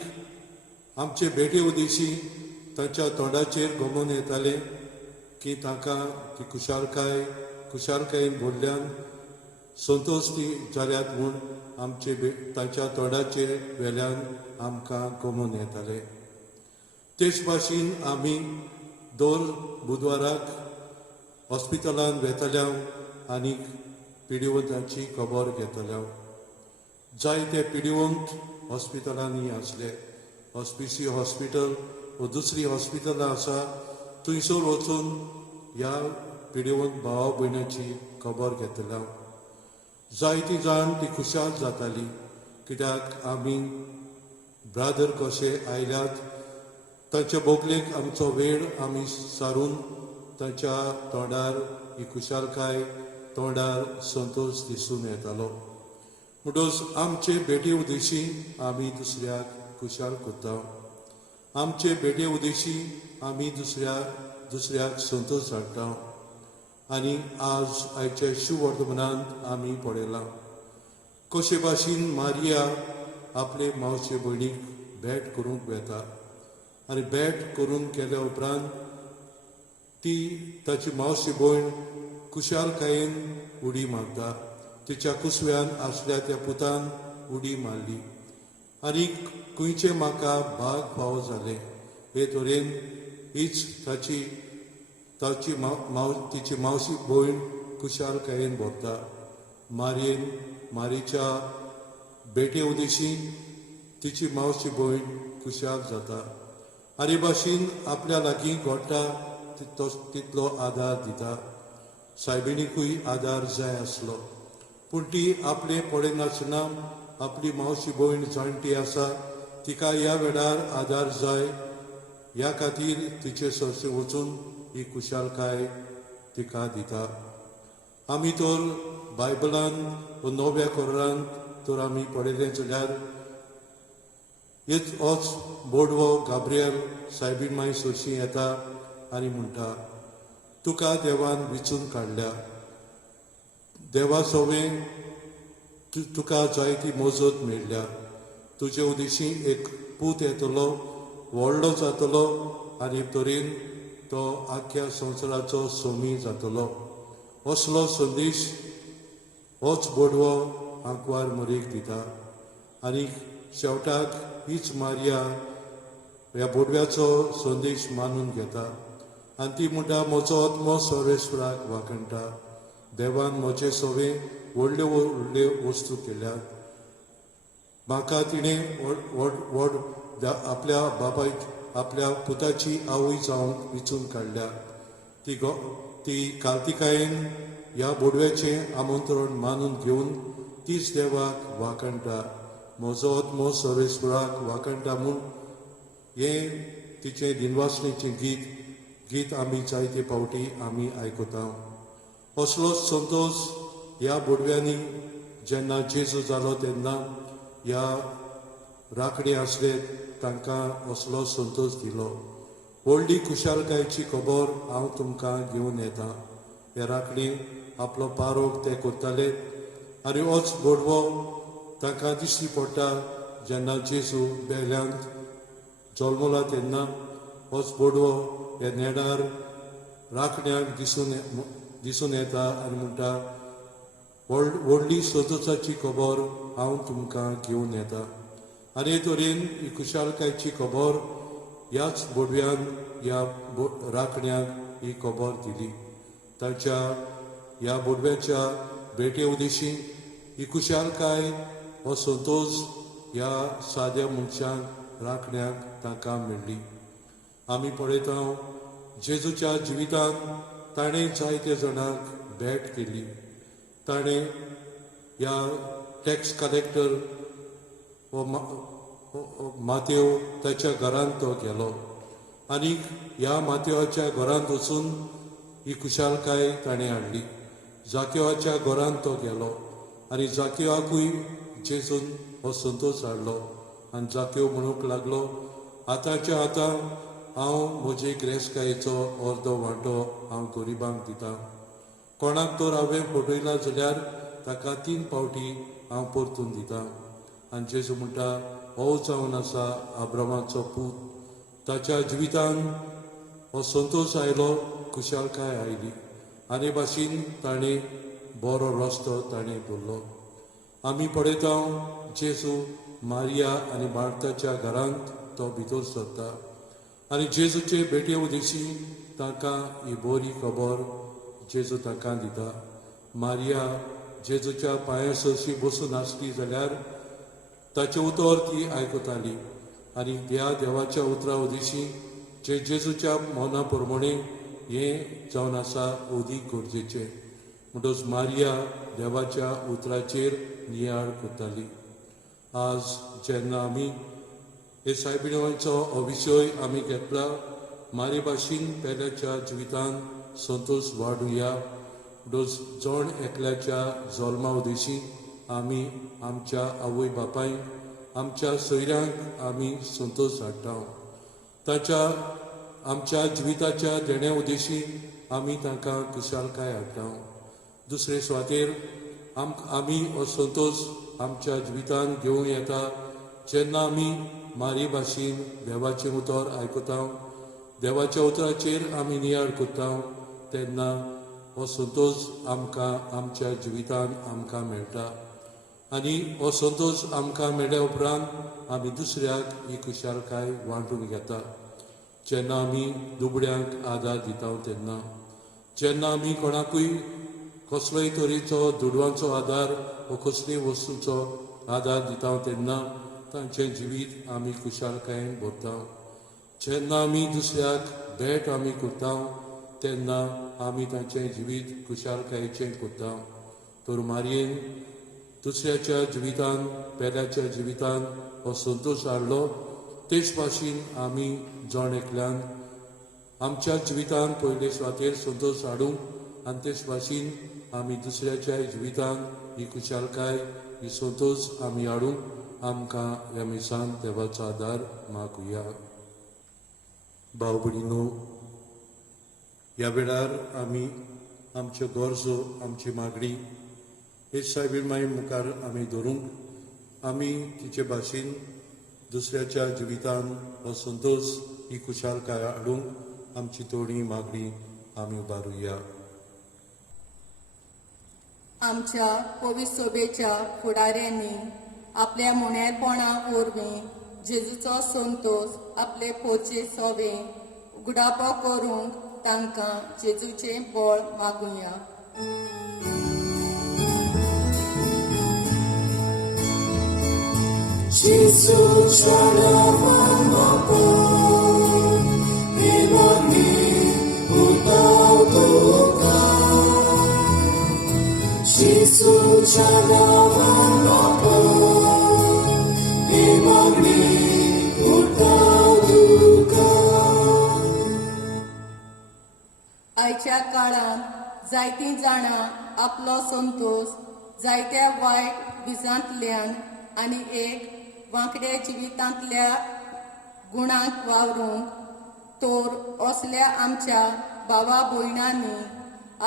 आमचे भेटे उदेशी तांच्या तोंडाचेर घुमून येताले की तांकां ती खुशालकायेन भरल्यान संतोश ती जाल्यात म्हूण आमचे तांच्या तोंडाचेर वेल्यान आमकां घुमून येताले. तेच भाशेन आमी दर बुधवाराक हॉस्पिटलान वेताल्या आनीक पिडिवंतांची खबर घेतल्या. जायते पिडिवंत हॉस्पिटलांनी आसले. हॉस्पिसी हॉस्पिटल व दुसरी हॉस्पिटलां आसा, थंयसर वचून ह्या पिडिवंत भावा भयणाची खबर घेतल्या. जायतीं जाण ती खुशाल जाताली, कित्याक आमी ब्रादर कशे आयल्यात. तांचे बोगलेक आमचो वेळ आमी सारून तांच्या तोंडार ही खुशालकाय, तोंडार संतोश दिसून येतालो. म्हणटच आमचे भेटे उदेशी आमी दुसऱ्याक खुशाल करता. आमचे भेटे उदेशी आमी दुसऱ्याक संतोश हाडटा. आनी आयच्या शुवर्तमानांत आमी पळयलां कशे भाशेन मारिया आपले मावशे भयणीक भेट करूंक वेता. आनी भेट करून केल्या उपरांत ती ताची मावशी भयण खुशालकायेन उडी मारता. तिच्या कुसव्यान आसल्या त्या पुतान उडी मारली. आनी खंयचे म्हाका भाग फाव जाले. हे तरेन हीच तिची मावशी भयण खुशालकायेन भरता. मारीच्या भेटे उदेशी तिची मावशी भयण खुशाल जाता. आनी भाशेन आपल्या लागीं घडटा तितलो आदार दिता. सायबिणीकूय आदार जाय आसलो, पूण ती आपले पळयनासतना आपली मावशी भयण जाणटी आसा तिका ह्या वेळार आदार जाय ह्या खातीर तिचे सरसे वचून ही कुशालकाय तिका दिता. आमी तर बायबलान व नव्या कोरांत तर आमी पळयलें जाल्यार होच बोडवो गाब्रियल सायबीण माई सरशी येता आनी म्हणटा, तुका देवान विचून काडल्या, देवा सवें तुका जायती मोजत मेळ्ळ्या, तुजे उदेशी एक पूत येतलो, व्हडलो जातलो आनी तरेन तो आख्या संवसाराचो सोमी जातलो. असलो संदेश होच बोडवो आंकवार मरेक दिता. आनी शेवटाक हीच मारिया ह्या बोडव्याचो संदेश मानून घेता आनी ती म्हणटा, म्हजो आत्मो सर्वेस्वराक वाखणटा, देवान म्हजे सवें व्हडल्यो व्हडल्यो वस्तू केल्यात. म्हाका तिणें आपल्या बापायक आपल्या पुताची आवय जावंक विचून काडल्या. ती कार्तिकायेन ह्या बोडव्याचें आमंत्रण मानून घेवन तीच देवाक वाखणटा, म्हजो आत्मो सर्वेस्वराक वाखणटा म्हूण हें तिचें दिनवासणेचें गीत आमी जायते फावटी आमी आयकता. असलोच संतोश ह्या बोडव्यांनी जेन्ना जेजू जालो तेन्ना ह्या राखणे आसले तांकां असलो संतोश दिलो. व्हडली कुशालकायेची खबर हांव तुमकां घेवन येता. हे राखणे आपलो पारोक ते करताले आनी होच बोडवो तांकां दिश्टी पडटा जेन्ना जेजू बेल्यांत जल्मला तेन्ना होच बोडवो हे नेडार राखण्याक दिसून येता आनी म्हणटा, व्हडली संतोशाची खबर हांव तुमकां घेवन येता. आनी हे तरेन ही कुशालकायेची खबर ह्याच बोडव्यान ह्या राखण्याक ही खबर दिली. ताच्या ह्या बोडव्याच्या भेटे उदेशी ही कुशालकाय हो संतोश ह्या साद्या मनशांक राखण्याक तांकां मेळ्ळी. आमी पळयता जेजूच्या जिवितांत ताणें जायत्या जाणांक भेट केली. ताणें ह्या टॅक्स कलेक्टर मातेव ताच्या घरांत तो गेलो आनी ह्या मातेवाच्या घरांत वचून ही कुशालकाय ताणें हाडली. जाकेवाच्या घरांत तो गेलो आनी जाकेवाकूय जेजून हो संतोश हाडलो आनी जाकेव म्हणूंक लागलो, आतांच्या आतां हांव म्हजे गिरेस्तकायेचो अर्दो वांटो हांव गरिबांक दितां. कोणाक तर हांवें फटयला जाल्यार ताका 3 फावटी हांव परतून दितां. आनी जेजू म्हणटा, हो जावन आसा अब्रामाचो पूत. ताच्या जिवितांत हो संतोश आयलो, कुशालकाय आयली आनी भाशेन ताणें बरो रस्तो ताणें भरलो. आमी पळयता जेजू मारिया आनी मार्ताच्या घरांत तो भितर सरता आनी जेजूचे भेटे उदेशी तांकां ही बरी खबर जेजू तांकां दिता. मारिया जेजूच्या पांयां सरशी बसून आसली जाल्यार ताचें उतर ती आयकताली आनी ह्या देवाच्या उतरा उदेशी जे जेजूच्या मना प्रमाणे हें जावन आसा अदीक गरजेचें. म्हणटच मारिया देवाच्या उतराचेर नियाळ करताली. आज जेन्ना आमी हे सायबिणीचो हो विशय आमी घेतला, मारी भाशेन पेल्याच्या जिवितांत संतोश वाडुया. जण एकल्याच्या जल्मा उदेशी आमी आमच्या आवय बापायक आमच्या सोयऱ्यांक आमी संतोश हाडटा. ताच्या आमच्या जिविताच्या देण्या उदेशी आमी तांकां कुशालकाय हाडटा. दुसरे सुवातेर आमी हो संतोश आमच्या जिवितांत घेवूं येता जेन्ना आमी मारी भाशेन देवाचें उतर आयकता, देवाच्या उतराचेर आमी नियाळ करता, तेन्ना हो संतोष आमकां आमच्या जिवितांत आमकां मेळटा. आनी हो संतोष आमकां मेळ्ळ्या उपरांत आमी दुसऱ्याक ही कुशालकाय वांटून घेता. जेन्ना आमी दुबळ्यांक आदार दिता तेन्ना, जेन्ना आमी कोणाकूय कसलोय तरेचो दुडवांचो आदार वा कसलेय वस्तूचो आदार दिता तेन्ना तांचें जिवीत आमी कुशालकायेन भरता. जेन्ना आमी दुसऱ्याक भेट आमी करता तेन्ना आमी तांचें जिवीत कुशालकायेचें कोत्ता तर मारयेन दुसऱ्याच्या जिवितान पेल्याच्या जिवितान हो संतोश हाडलो तेच भाशेन आमी जण एकल्यान आमच्या जिवितान पयले सुवातेर संतोश हाडूंक आनी तेच भाशेन आमी दुसऱ्याच्या जिवितान ही कुशालकाय ही संतोश आमी हाडूंक आमकां ह्या मिसान देवाचो आदार मागुया. भाव भयणीनो, ह्या वेळार आमी आमच्यो गरजो आमची मागणी हे सायबीण माई मुखार आमी धरूंक आमी तिचे भाशेन दुसऱ्याच्या जिवितान हो संतोश ही कुशालकाय हाडूंक आमची तोणी मागणी आमी उबारुया. आमच्या पवित्र सभेच्या फुडाऱ्यांनी आपल्या मुनेरपणा वरवीं जेजूचो संतोष आपले पोचे सवे उगडापो करूंक तांकां जेजूचें बळ मागुया. आयच्या काळांत जायतीं जाणां आपलो संतोष जायत्या वायट विजांतल्यान आनी एक वांकड्या जिवितांतल्या गुणांक वावरूंक तर असल्या आमच्या भावा भयणांनी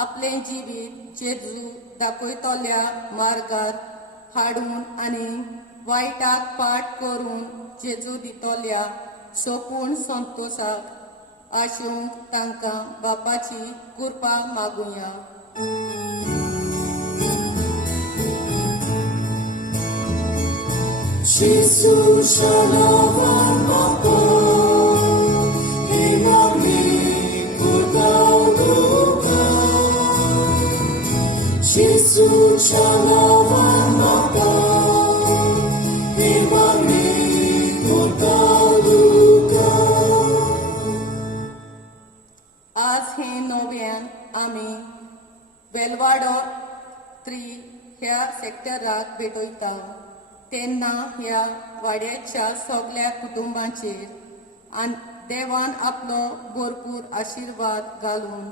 आपलें जिवीत जेजू दाखयतल्या मार्गार हाडून आनी वायटाक पाट करून जेजू दितल्या सोपून संतोशाक आशोवंक तांकां बापाची कृपा मागुया. आज हे नव्यान आमी वेलवाडो 3 ह्या सेक्टराक भेटयता तेन्ना ह्या वाड्याच्या सगळ्या कुटुंबांचेर देवान आपलो भरपूर आशिर्वाद घालून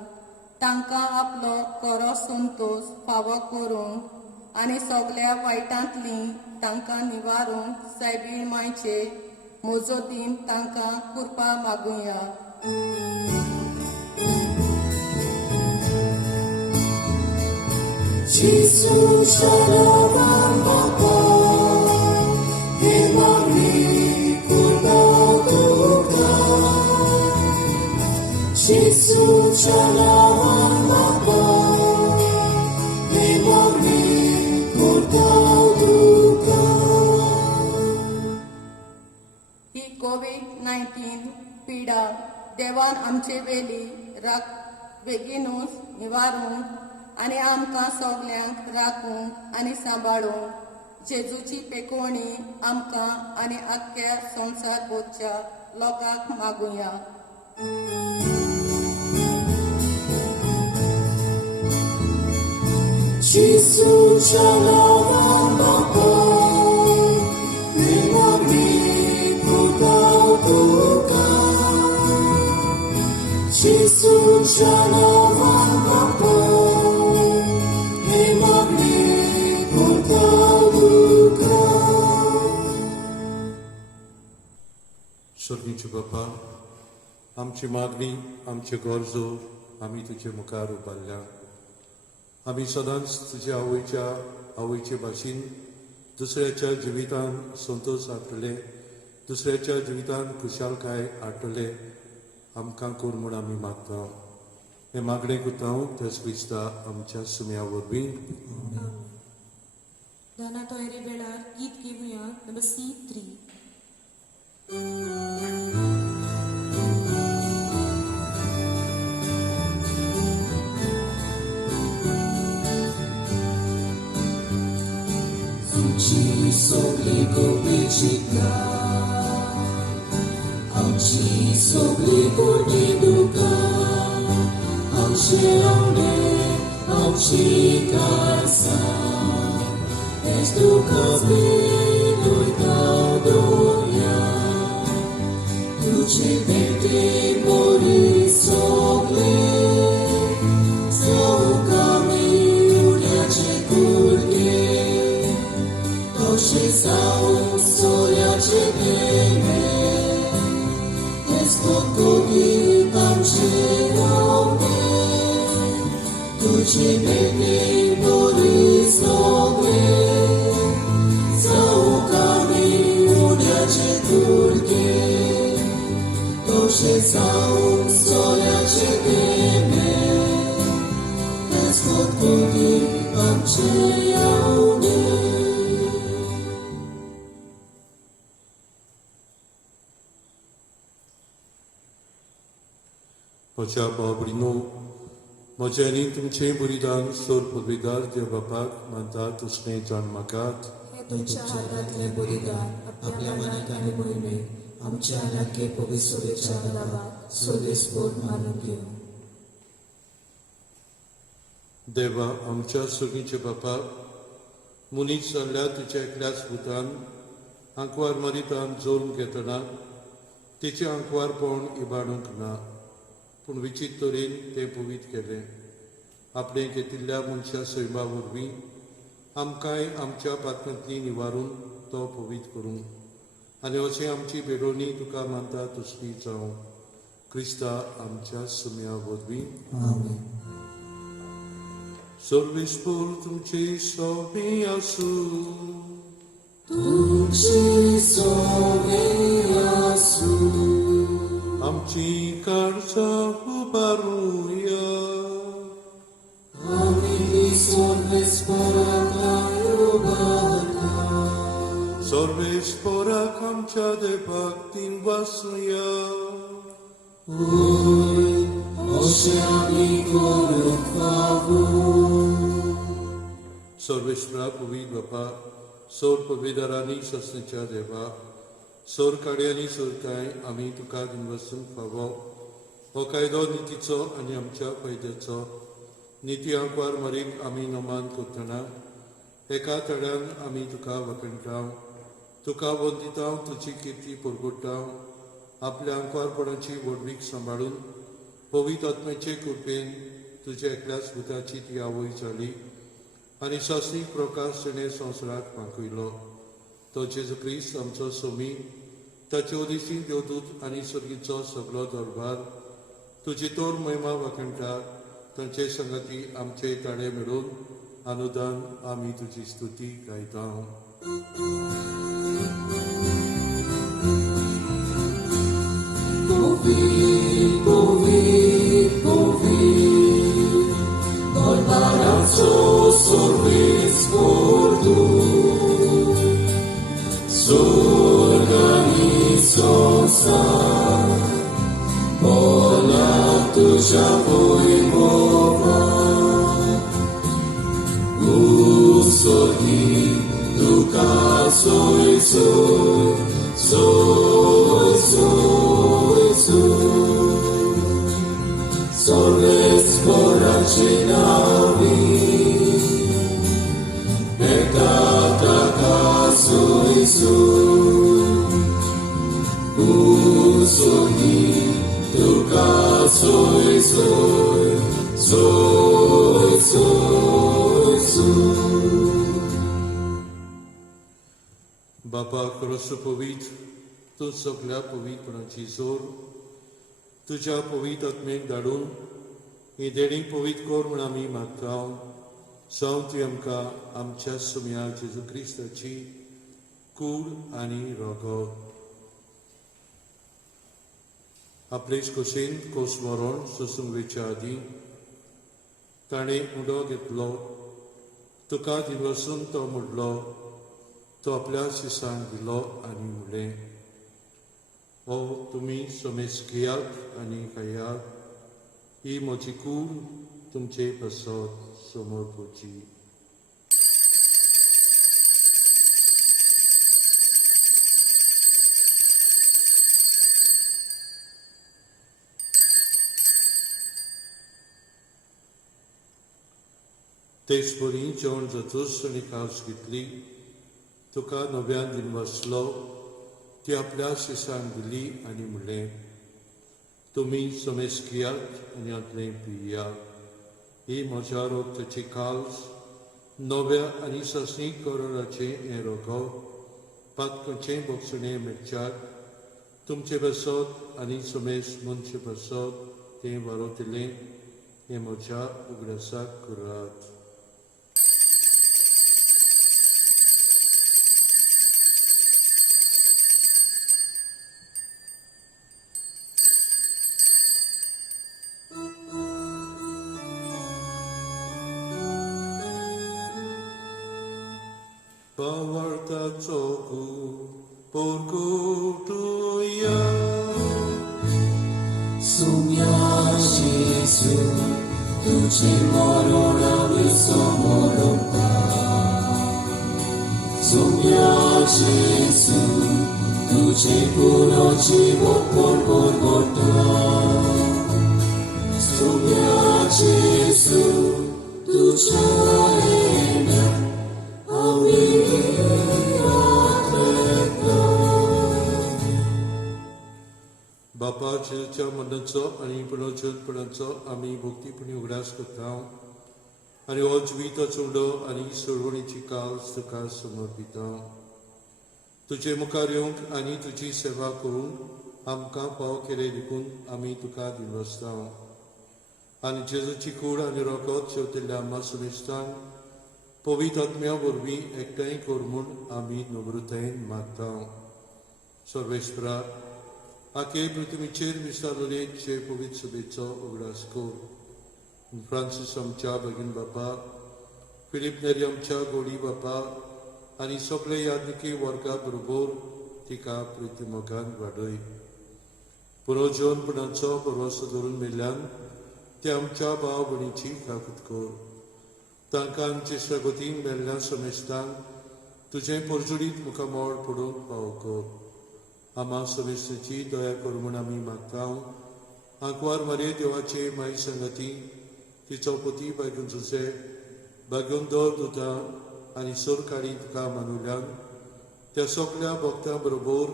तांकां आपलो खरो संतोष फावो करूंक आनी सगळ्या वायटांतली तांकां निवारूंक सायबीण मांयचे मोजोतीन तांकां कृपा मागुया. ही कोविड-19 पिडा देवान आमचे वेली बेगीनूच निवारूंक आनी आमकां सगल्यांक राखूंक आनी सांबाळूंक जेजूची पेकोवणी आमकां आनी आख्ख्या संवसार भोवच्या लोकांक मागुया. स्वर्गीचे बापा, आमची मागणी आमचे गरजो आमी तुजे मुखार उबारल्या. आमी सदांच तुज्या आवयचे भाशेन दुसऱ्याच्या जिवितान संतोष हाडटले, दुसऱ्याच्या जिवितान खुशालकाय हाडटले आमकां कोर म्हूण आमी मागता. हे मागणें कोता हांव तेच क्रिस्ता आमच्या सुम्या वरवीं. दाना तोयरे वेळार गीत घेवया number C3. Ci s'obbligo piccica, ci s'obbligo di educare, Angel Amchikasa Es tu camino y caudoya Tu ci vedi morir sogle Sau caminho de te curgue Oxe sau solia te bene Esco cogi Amchikasa Tu ci vedi morir sogle Sau caminho de te curgue Oxe sau solia te bene Esco cogi Amchikasa Pocea Babrino, Mocenin तुमचे बलिदान सोर पदवीदार देव बापाक म्हणतात उसने जन्मकात हे तुमच्या हातातले बलिदान आपल्या मनात आणि मोहिमेत आमच्या लागे पवित्रेच्या नावात सोयीस्फोट मानून घेऊ देवा आमच्या सुगीचे बापाक मुनीच जाल्ल्या तुझ्या एकल्याच भुतान आंकवार मरितान जोरून घेतना तिचे आंकवारपण इबाडूंक ना पूण विचित्र तरेन ते पवित केले आपणे घेतिल्ल्या मनशा सैमा वरवीं आमकांय आमच्या पातकांतली निवारून तो पवित करूं आनी अशें आमची बेडोळणी तुका मानता तसली जावं क्रिस्ता आमच्या सुम्या वरवीं सर्वेस्पर तुमचे सोबे आसूं तुमची सोयीसू आमची काळजां उबारूया आम्ही सर्वेस्पराक उबारता सर्वेस्पराक आमच्या देवाक तीन वासूया Oi, oxe amigo favu सर्वेश्वरा Pavit बापा सोर पदवीदारांनी ससनेच्या देवा सोर काड्यांनी सोरकाय आमी तुका दिन वचूंक फावो हो कायदो नितीचो आनी आमच्या फायद्याचो निती आंकवार मरीक आमी नमान करतना एका तड्यान आमी तुका वखणटाव तुका वंदितांव तुजी किर्ती परगटाव आपल्या आंकवारपणाची वडवीक सांबाळून पवित आत्म्याचे कृपेन तुज्या एकल्याच भुताची ती आवय जाली आनी शास्त्रीक प्रकाश तिणें संवसाराक मागयलो तो जेजू क्रिस्त आमचो सोमी ताचे ओदिशी देवदूत आनी सर्गीचो सगळो दरबार तुजी तोर महिमा वाखणटा तांचे संगती आमचे ताळे मेळून अनुदान आमी तुजी स्तुती गायता Dolbarazo sorvespor tu Sorganizosa Ola tuja pojmova Usorgi tuka soy Sorves poracinavi Petata caso Isu Usogi tu caso Isu बापा खरोच पवित तूं सगळ्या पवितपणाची जोर तुज्या पवित आत्मेक धाडून ही देणीक पवित कोर म्हूण आमी मागता जावं ती आमकां आमच्या सुम्या जेजू क्रिस्ताची कूड आनी रोगोत आपलेच खोशेन कोसमोरण सोसूंक वेच्या आदीं ताणें उडो घेतलो तुका दिवसून तो म्हणलो तो आपल्या शिसांक दिलो आनी म्हणलें हो तुमी समेज घेयात आनी खायात ही म्हजी कूड तुमचे बसत समोर पोची तेच बरी जेवण जातूच आनी कास घेतली तुका नव्यान दिन वाचलो ती आपल्या शिसांक दिली आनी म्हणलें तुमी समेस घेयात आनी आदलें पियात ही म्हज्या रोगताची काल्स नव्या आनी सस्नीक करोडाचें हें रोगो पातकाचें बोगसणें मेळच्याक तुमचे बसत आनी समेस मनचे बसत तें वारोतिलें हें म्हज्या उगडासाक करात. Pavartaco porcutuia Sumia Gesù, tu ci morona viso moronta. Sumia Gesù, tu ci puno cibo por gorgota. Sumia Gesù, tu c'aina, बापा जेच्या मनाचो आनी पुनर्जन्मपणाचो आमी भक्तीपणी उगडास करता आनी हो जिविताचो उडो आनी सोडवणीची काल तुका समर्पिता. तुजे मुखार येवंक आनी तुजी सेवा करूंक आमकां पाव केले देखून आमी तुका दिवसता आनी जेजूची कूड आनी रोगत शेवटिल्ल्या आम्हा सुनिश्तान पवित्र आत्म्या वरवीं एकठांय कर म्हूण आमी नम्रतायेन मागता. सर्वेश्वरा आखे पृथ्वीचेर विस्तारलेचे पवित्र सभेचो उगडास कर. फ्रांसीस आमच्या भगिन बापा, फिलीप नेरी आमच्या गोडी बापा आनी सगळे यादनिकी वर्गा बरोबर तिका प्रितीमोगान वाडय. पुनर्जन्मपणाचो भरवसो धरून मेल्ल्यान ते आमच्या भाव भयणीची काकूत कर. तांकां आमचे शागोतीन मेल्ल्या समेस्तांक तुजें परजुडीत मुखामोळ पडूंक फावो कर. आम्हा समेस्ताची दया कर म्हूण आमी मागता. आंकवार मारे देवाचे माई संगती तिचो पती बागून जुसे बागून दर दुतां आनी सोर काडी तुका मानुल्यान त्या सगळ्या भक्तां बरोबर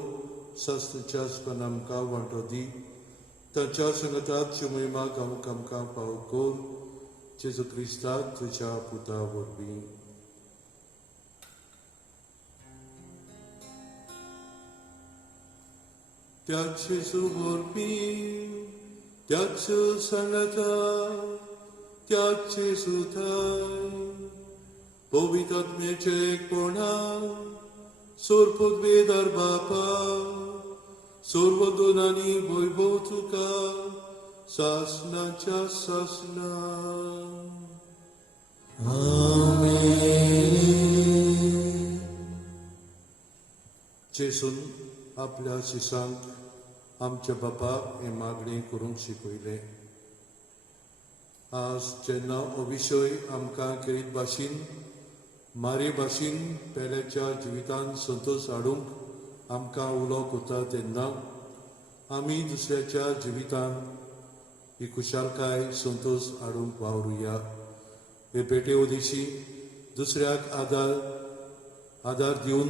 सासणेच्या स्पन आमकां वांटो दी. तांच्या संगतांत शिमयमा गावूंक आमकां फावो कर. जेजू क्रिस्ताक तुज्या पुता वरवीं. त्याच जेजू वरवीं त्याच सांगता त्याच जेजू थंय पवित्र आत्म्याचे एकपणान सोर पदवेदार बापा सर्व दोनांनी वैभव तुका सासनाच्या सासना. जेसून आपल्या शिसांक आमच्या बापाक हे मागणी करूंक शिकयलें. आज जेन्ना हो विशय आमकां खेरीत भाशेन मारी भाशेन पेल्याच्या जिवितांत संतोश हाडूंक आमकां उलो कोता तेन्ना आमी दुसऱ्याच्या जिवितांत ही खुशालकाय संतोश हाडूंक वावरुया. हे पेटे उदेशी दुसऱ्याक आदार दिवन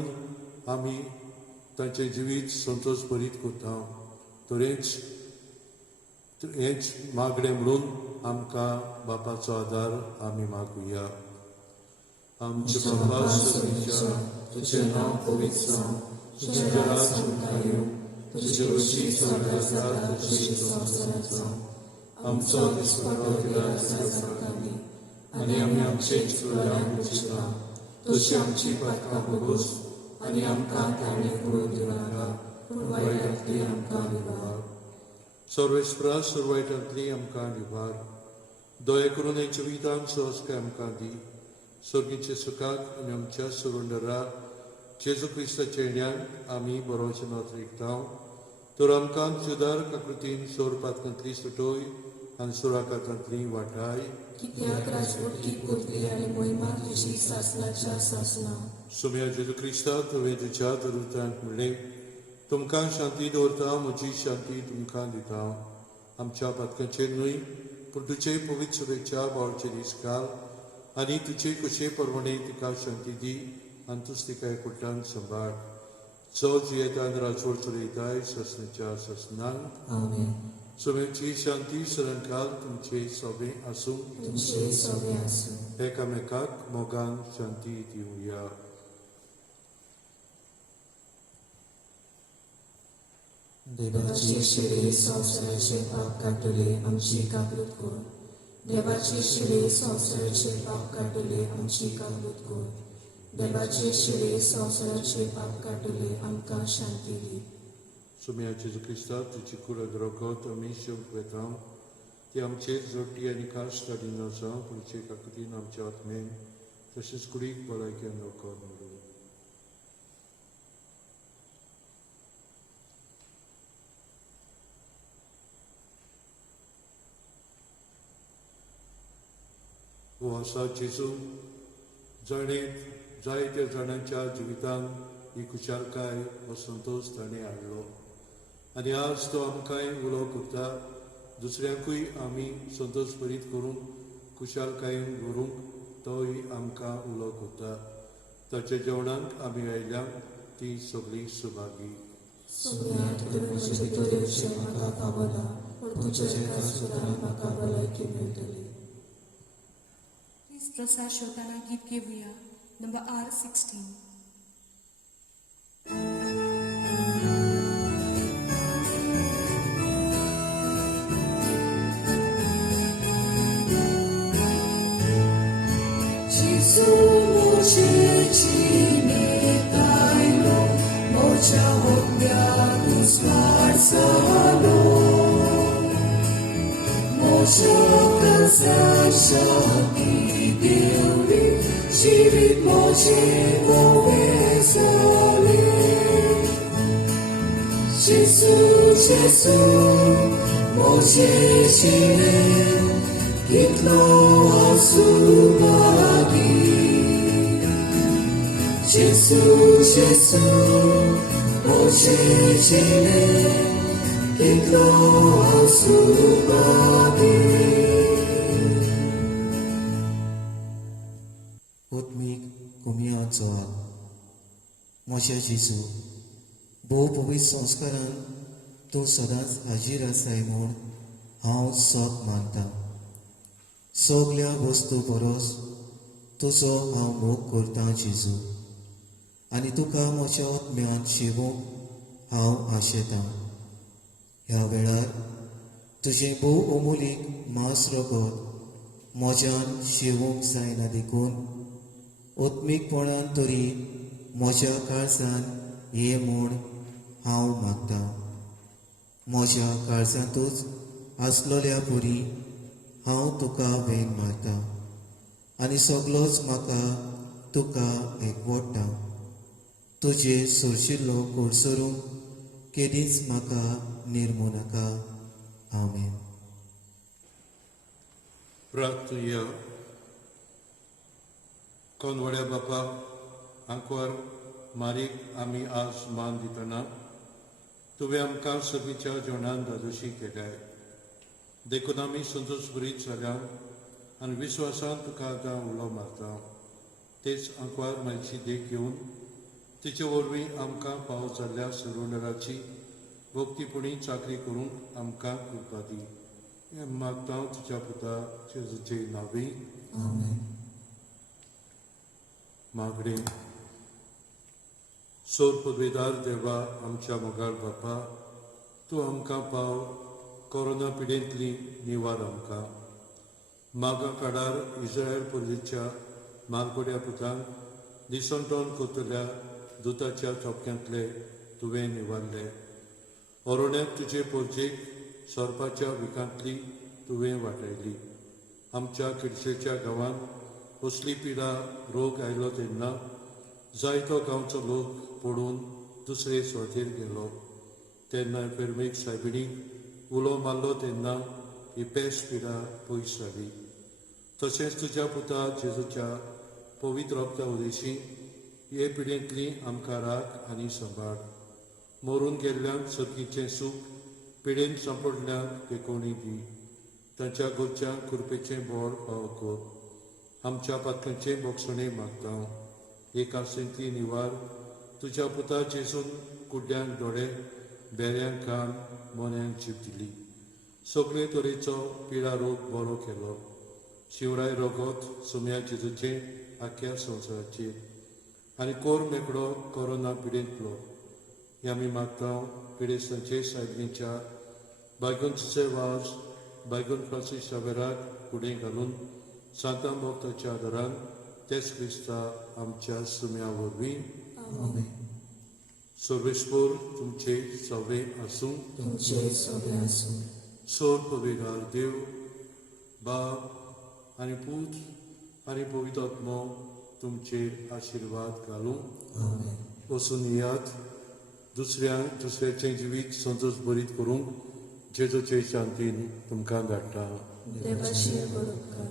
आमी तांचें जिवीत संतोश भरीत करता. तर हेंच मागणें म्हणून आमकां बापाचो आदार आमी मागुया. आमचे बापा स्वर्गीच्या तुजें नांव पवित्र जावं, तुजें राज्य येवं, तुजी रुची स्वर्गांत आसा तशी संवसारांत जावं. आमचो दिसपट्टो गिराय आनी आमी आमचे चुकल्यांक वचयता तशी आमची पातकां भोगूस आनी आमकां ताणे पडूंक दिनाका पूण वायटांतली आमकां निवार. सर्वेस्परा सुरवायटांतली आमकां निवार. दया करून हे जिवितांत सहजकाय आमकां दी. सर्गीचे सुखाक आनी आमच्या सुरवंडरा जेजू क्रिस्ताच्या येण्याक आमी बरोवचेनात रिकता. तर आमकां सुदार काकृतीन सोर पातकांतली सुटोय आनी सुराकांतली वाटाय. कित्याक राजवटी पदवी आनी मोहिमा तुजी सासनाच्या सासना. सुम्या जेजू क्रिस्ताक तुवें तुज्या दरुतांक म्हणलें तुमकां शांती दवरता, म्हजी शांती तुमकां दिता. आमच्या पातकांचेर न्हय पूण तुजे पवित्र सभेच्या बावळचे दीस घाल आनी तुजे कशे परमणे तिका शांती दी आनी तुज तिका एकवटान सांबाळ जो जियेतान राजवड चलयताय ससनाच्या ससनांक आमेन. सोम्याची शांती सरणकाल तुमचे सोबे आसूं तुमचे सगळे आसूं. एकामेकाक मोगान शांती दिवया. देवाचे शिळे संवसाराचे पाप काडले आमची काबूत कर. देवाचे शिळे संवसाराचे पाप काडले आमची काबूत कर. देवाचे शिळे संवसाराचे पाप काडले आमकां शांती दी. सोम्या जेजू क्रिस्ता तुजी कुराक रोगोत आमी शेवट वेता ती आमचे जोडटी आनी कास्ट काडीन आसा पुढचे काकुतीन आमच्या आत्मेन तशेंच कुडीक भलायकेन रोगोत म्हणून हो आसा जेजू जायत्या जाणांच्या जिवितांत ही कुशालकाय हो संतोष ताणें हाडलो आनी आज तो आमकांय उलो करता दुसऱ्यांकूय आमी संतोष भरीत करून कुशालकायेन व्हरूंक तोय आमकां उलो करता. ताच्या जेवणाक आमी आयल्यांक ती सगळीं सुभागी. सगळ्यांत तुजे भितर म्हाका पावला पूण तुज्या जगात सुद्दां म्हाका भलायकी मेळटली. Please प्रसाद श्रोताना गीत घेऊया number R16. Żywić mocy moje sole. Jezus, Jezus, mocy silne, kitlo asubagi. Jezus, Jezus, mocy silne, kitlo asubagi. ओत्मीक कुमियाचो म्हज्या जेजू भोव पवित्र संस्कारान तूं सदांच हाजीर आसाय म्हूण हांव सक मानतां. सगल्या वस्तू परस तुजो हांव मोग करतां जेजू आनी तुका म्हज्या ओत्म्यान शेवूंक हांव आशेतां. ह्या वेळार तुजें भोव अमोलीक मांस रगत म्हज्यान शेवूंक जायना देखून ओत्मीकपणान तरी म्हज्या काळजान ये म्हूण हांव मागतां. म्हज्या काळजांतूच आसलोल्या पुरी हांव तुका वेन मारतां आनी सगलोच म्हाका तुका एकवडटा. तुजे सोरशिल्लो कोडसरूंक केदींच म्हाका निर्मू नाका. आमेन. प्रार्थया. कोनवड्या बापा आंकवार मारीक आमी आज मान दितना तुवें आमकां सगळीच्या जेवणान दादोशी केल्याय देखून आमी संतोश भरीत जाल्या आनी विस्वासान तुका आतां उलो मारता. तेच आंकवार मायची देख घेवन तिचे वरवीं आमकां पाव जाल्ल्या सरोवराची भोगतीपणी चाकरी करूंक आमकां कृपा दी. हें मागता तुज्या पुता जेजूचे नांवी. आमेन. मागणे. सोर पदवेदार देवा आमच्या मोगाळ बापा तूं आमकां पाव कोरोना पिडेंतली निवार आमकां मागा काळार इस्रायल परदेच्या मालकोड्या पुतांक दिसंटोन कोतल्या दुताच्या ठोपक्यांतले तुवें निवारले. ओरोण्याक तुजे पोरजेक सोरपाच्या विकांतली तुवें वाटयली. आमच्या किडशेच्या गांवांत असली पिडा रोग आयलो तेन्ना जायतो गांवचो लोक पडून दुसरे सुवातेर गेलो तेन्ना फेर्मेक सायबिणीक उलो मारलो तेन्ना ही पेस्ट पिडा पयस जाली. तशेंच तुज्या पुता जेजूच्या पवित्र रोगता उदेशी हे पिडेंतली आमकां राख आनी सांबाळ. मरून गेल्ल्यांक सर्गीचें सूख पिडेन सांपडल्यांक तेकोणी दी. तांच्या गोरच्यांक कृपेचें बोड फाव कर आमच्या पातकांचे बोगसणे मागता एका सेंती निवार तुझ्या पुता जेसून कुड्ड्यांक दोळे बेऱ्यांक कान मोन्यांक जीव दिली सगळे तरेचो पिडा रोग बरो केलो शिवराय रोगोत सुम्या जेजूचे आख्या संवसाराचेर आनी कोर मेकडो कोरोना पिडेंतलो हे आमी मागता पिडेस्तांचे सायबीच्या बायगूनचे वाज बायगून फ्रांसीस शावेराक फुडें घालून सांता भक्ताच्या आदारान तेच क्रिस्ता आमच्या सुम्या वरवीं सर्वेस्पोर तुमचे सवे आसूं तुमचे सगळे आसूं सोर पवित्र देव बाप आनी पूत आनी पवित्र आत्मो तुमचेर आशिर्वाद घालूं वचून याद दुसऱ्याचें जिवीत संतोश बरीत करूंक जेजूचे शांतीन तुमकां धाडटा देवाची बरोबर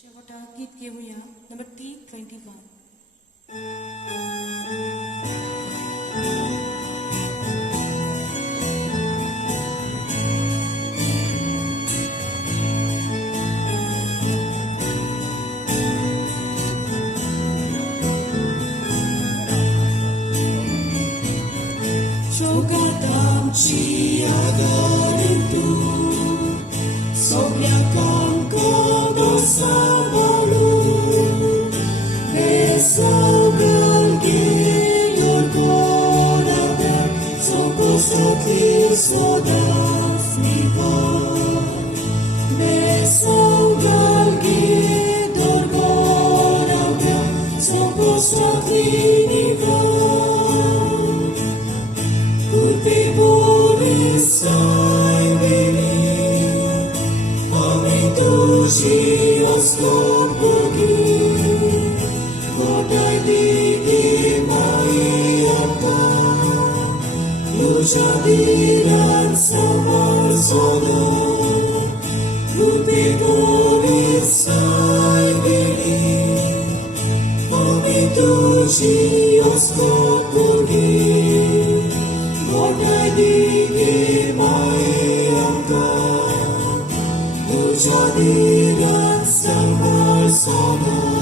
शेवटा गीत घेऊया number 321. Ci adorem tu, sobliacam codo sabolu, besogal gilor corada, socosati sodas nivar, besogal gilor corada, socosati nivar. Sai veni, amituși oscopogi, godai di mai apa, lucia diran samar sono, lupigori sai veni, amituși oscopogi, godai di Jadiran samar sono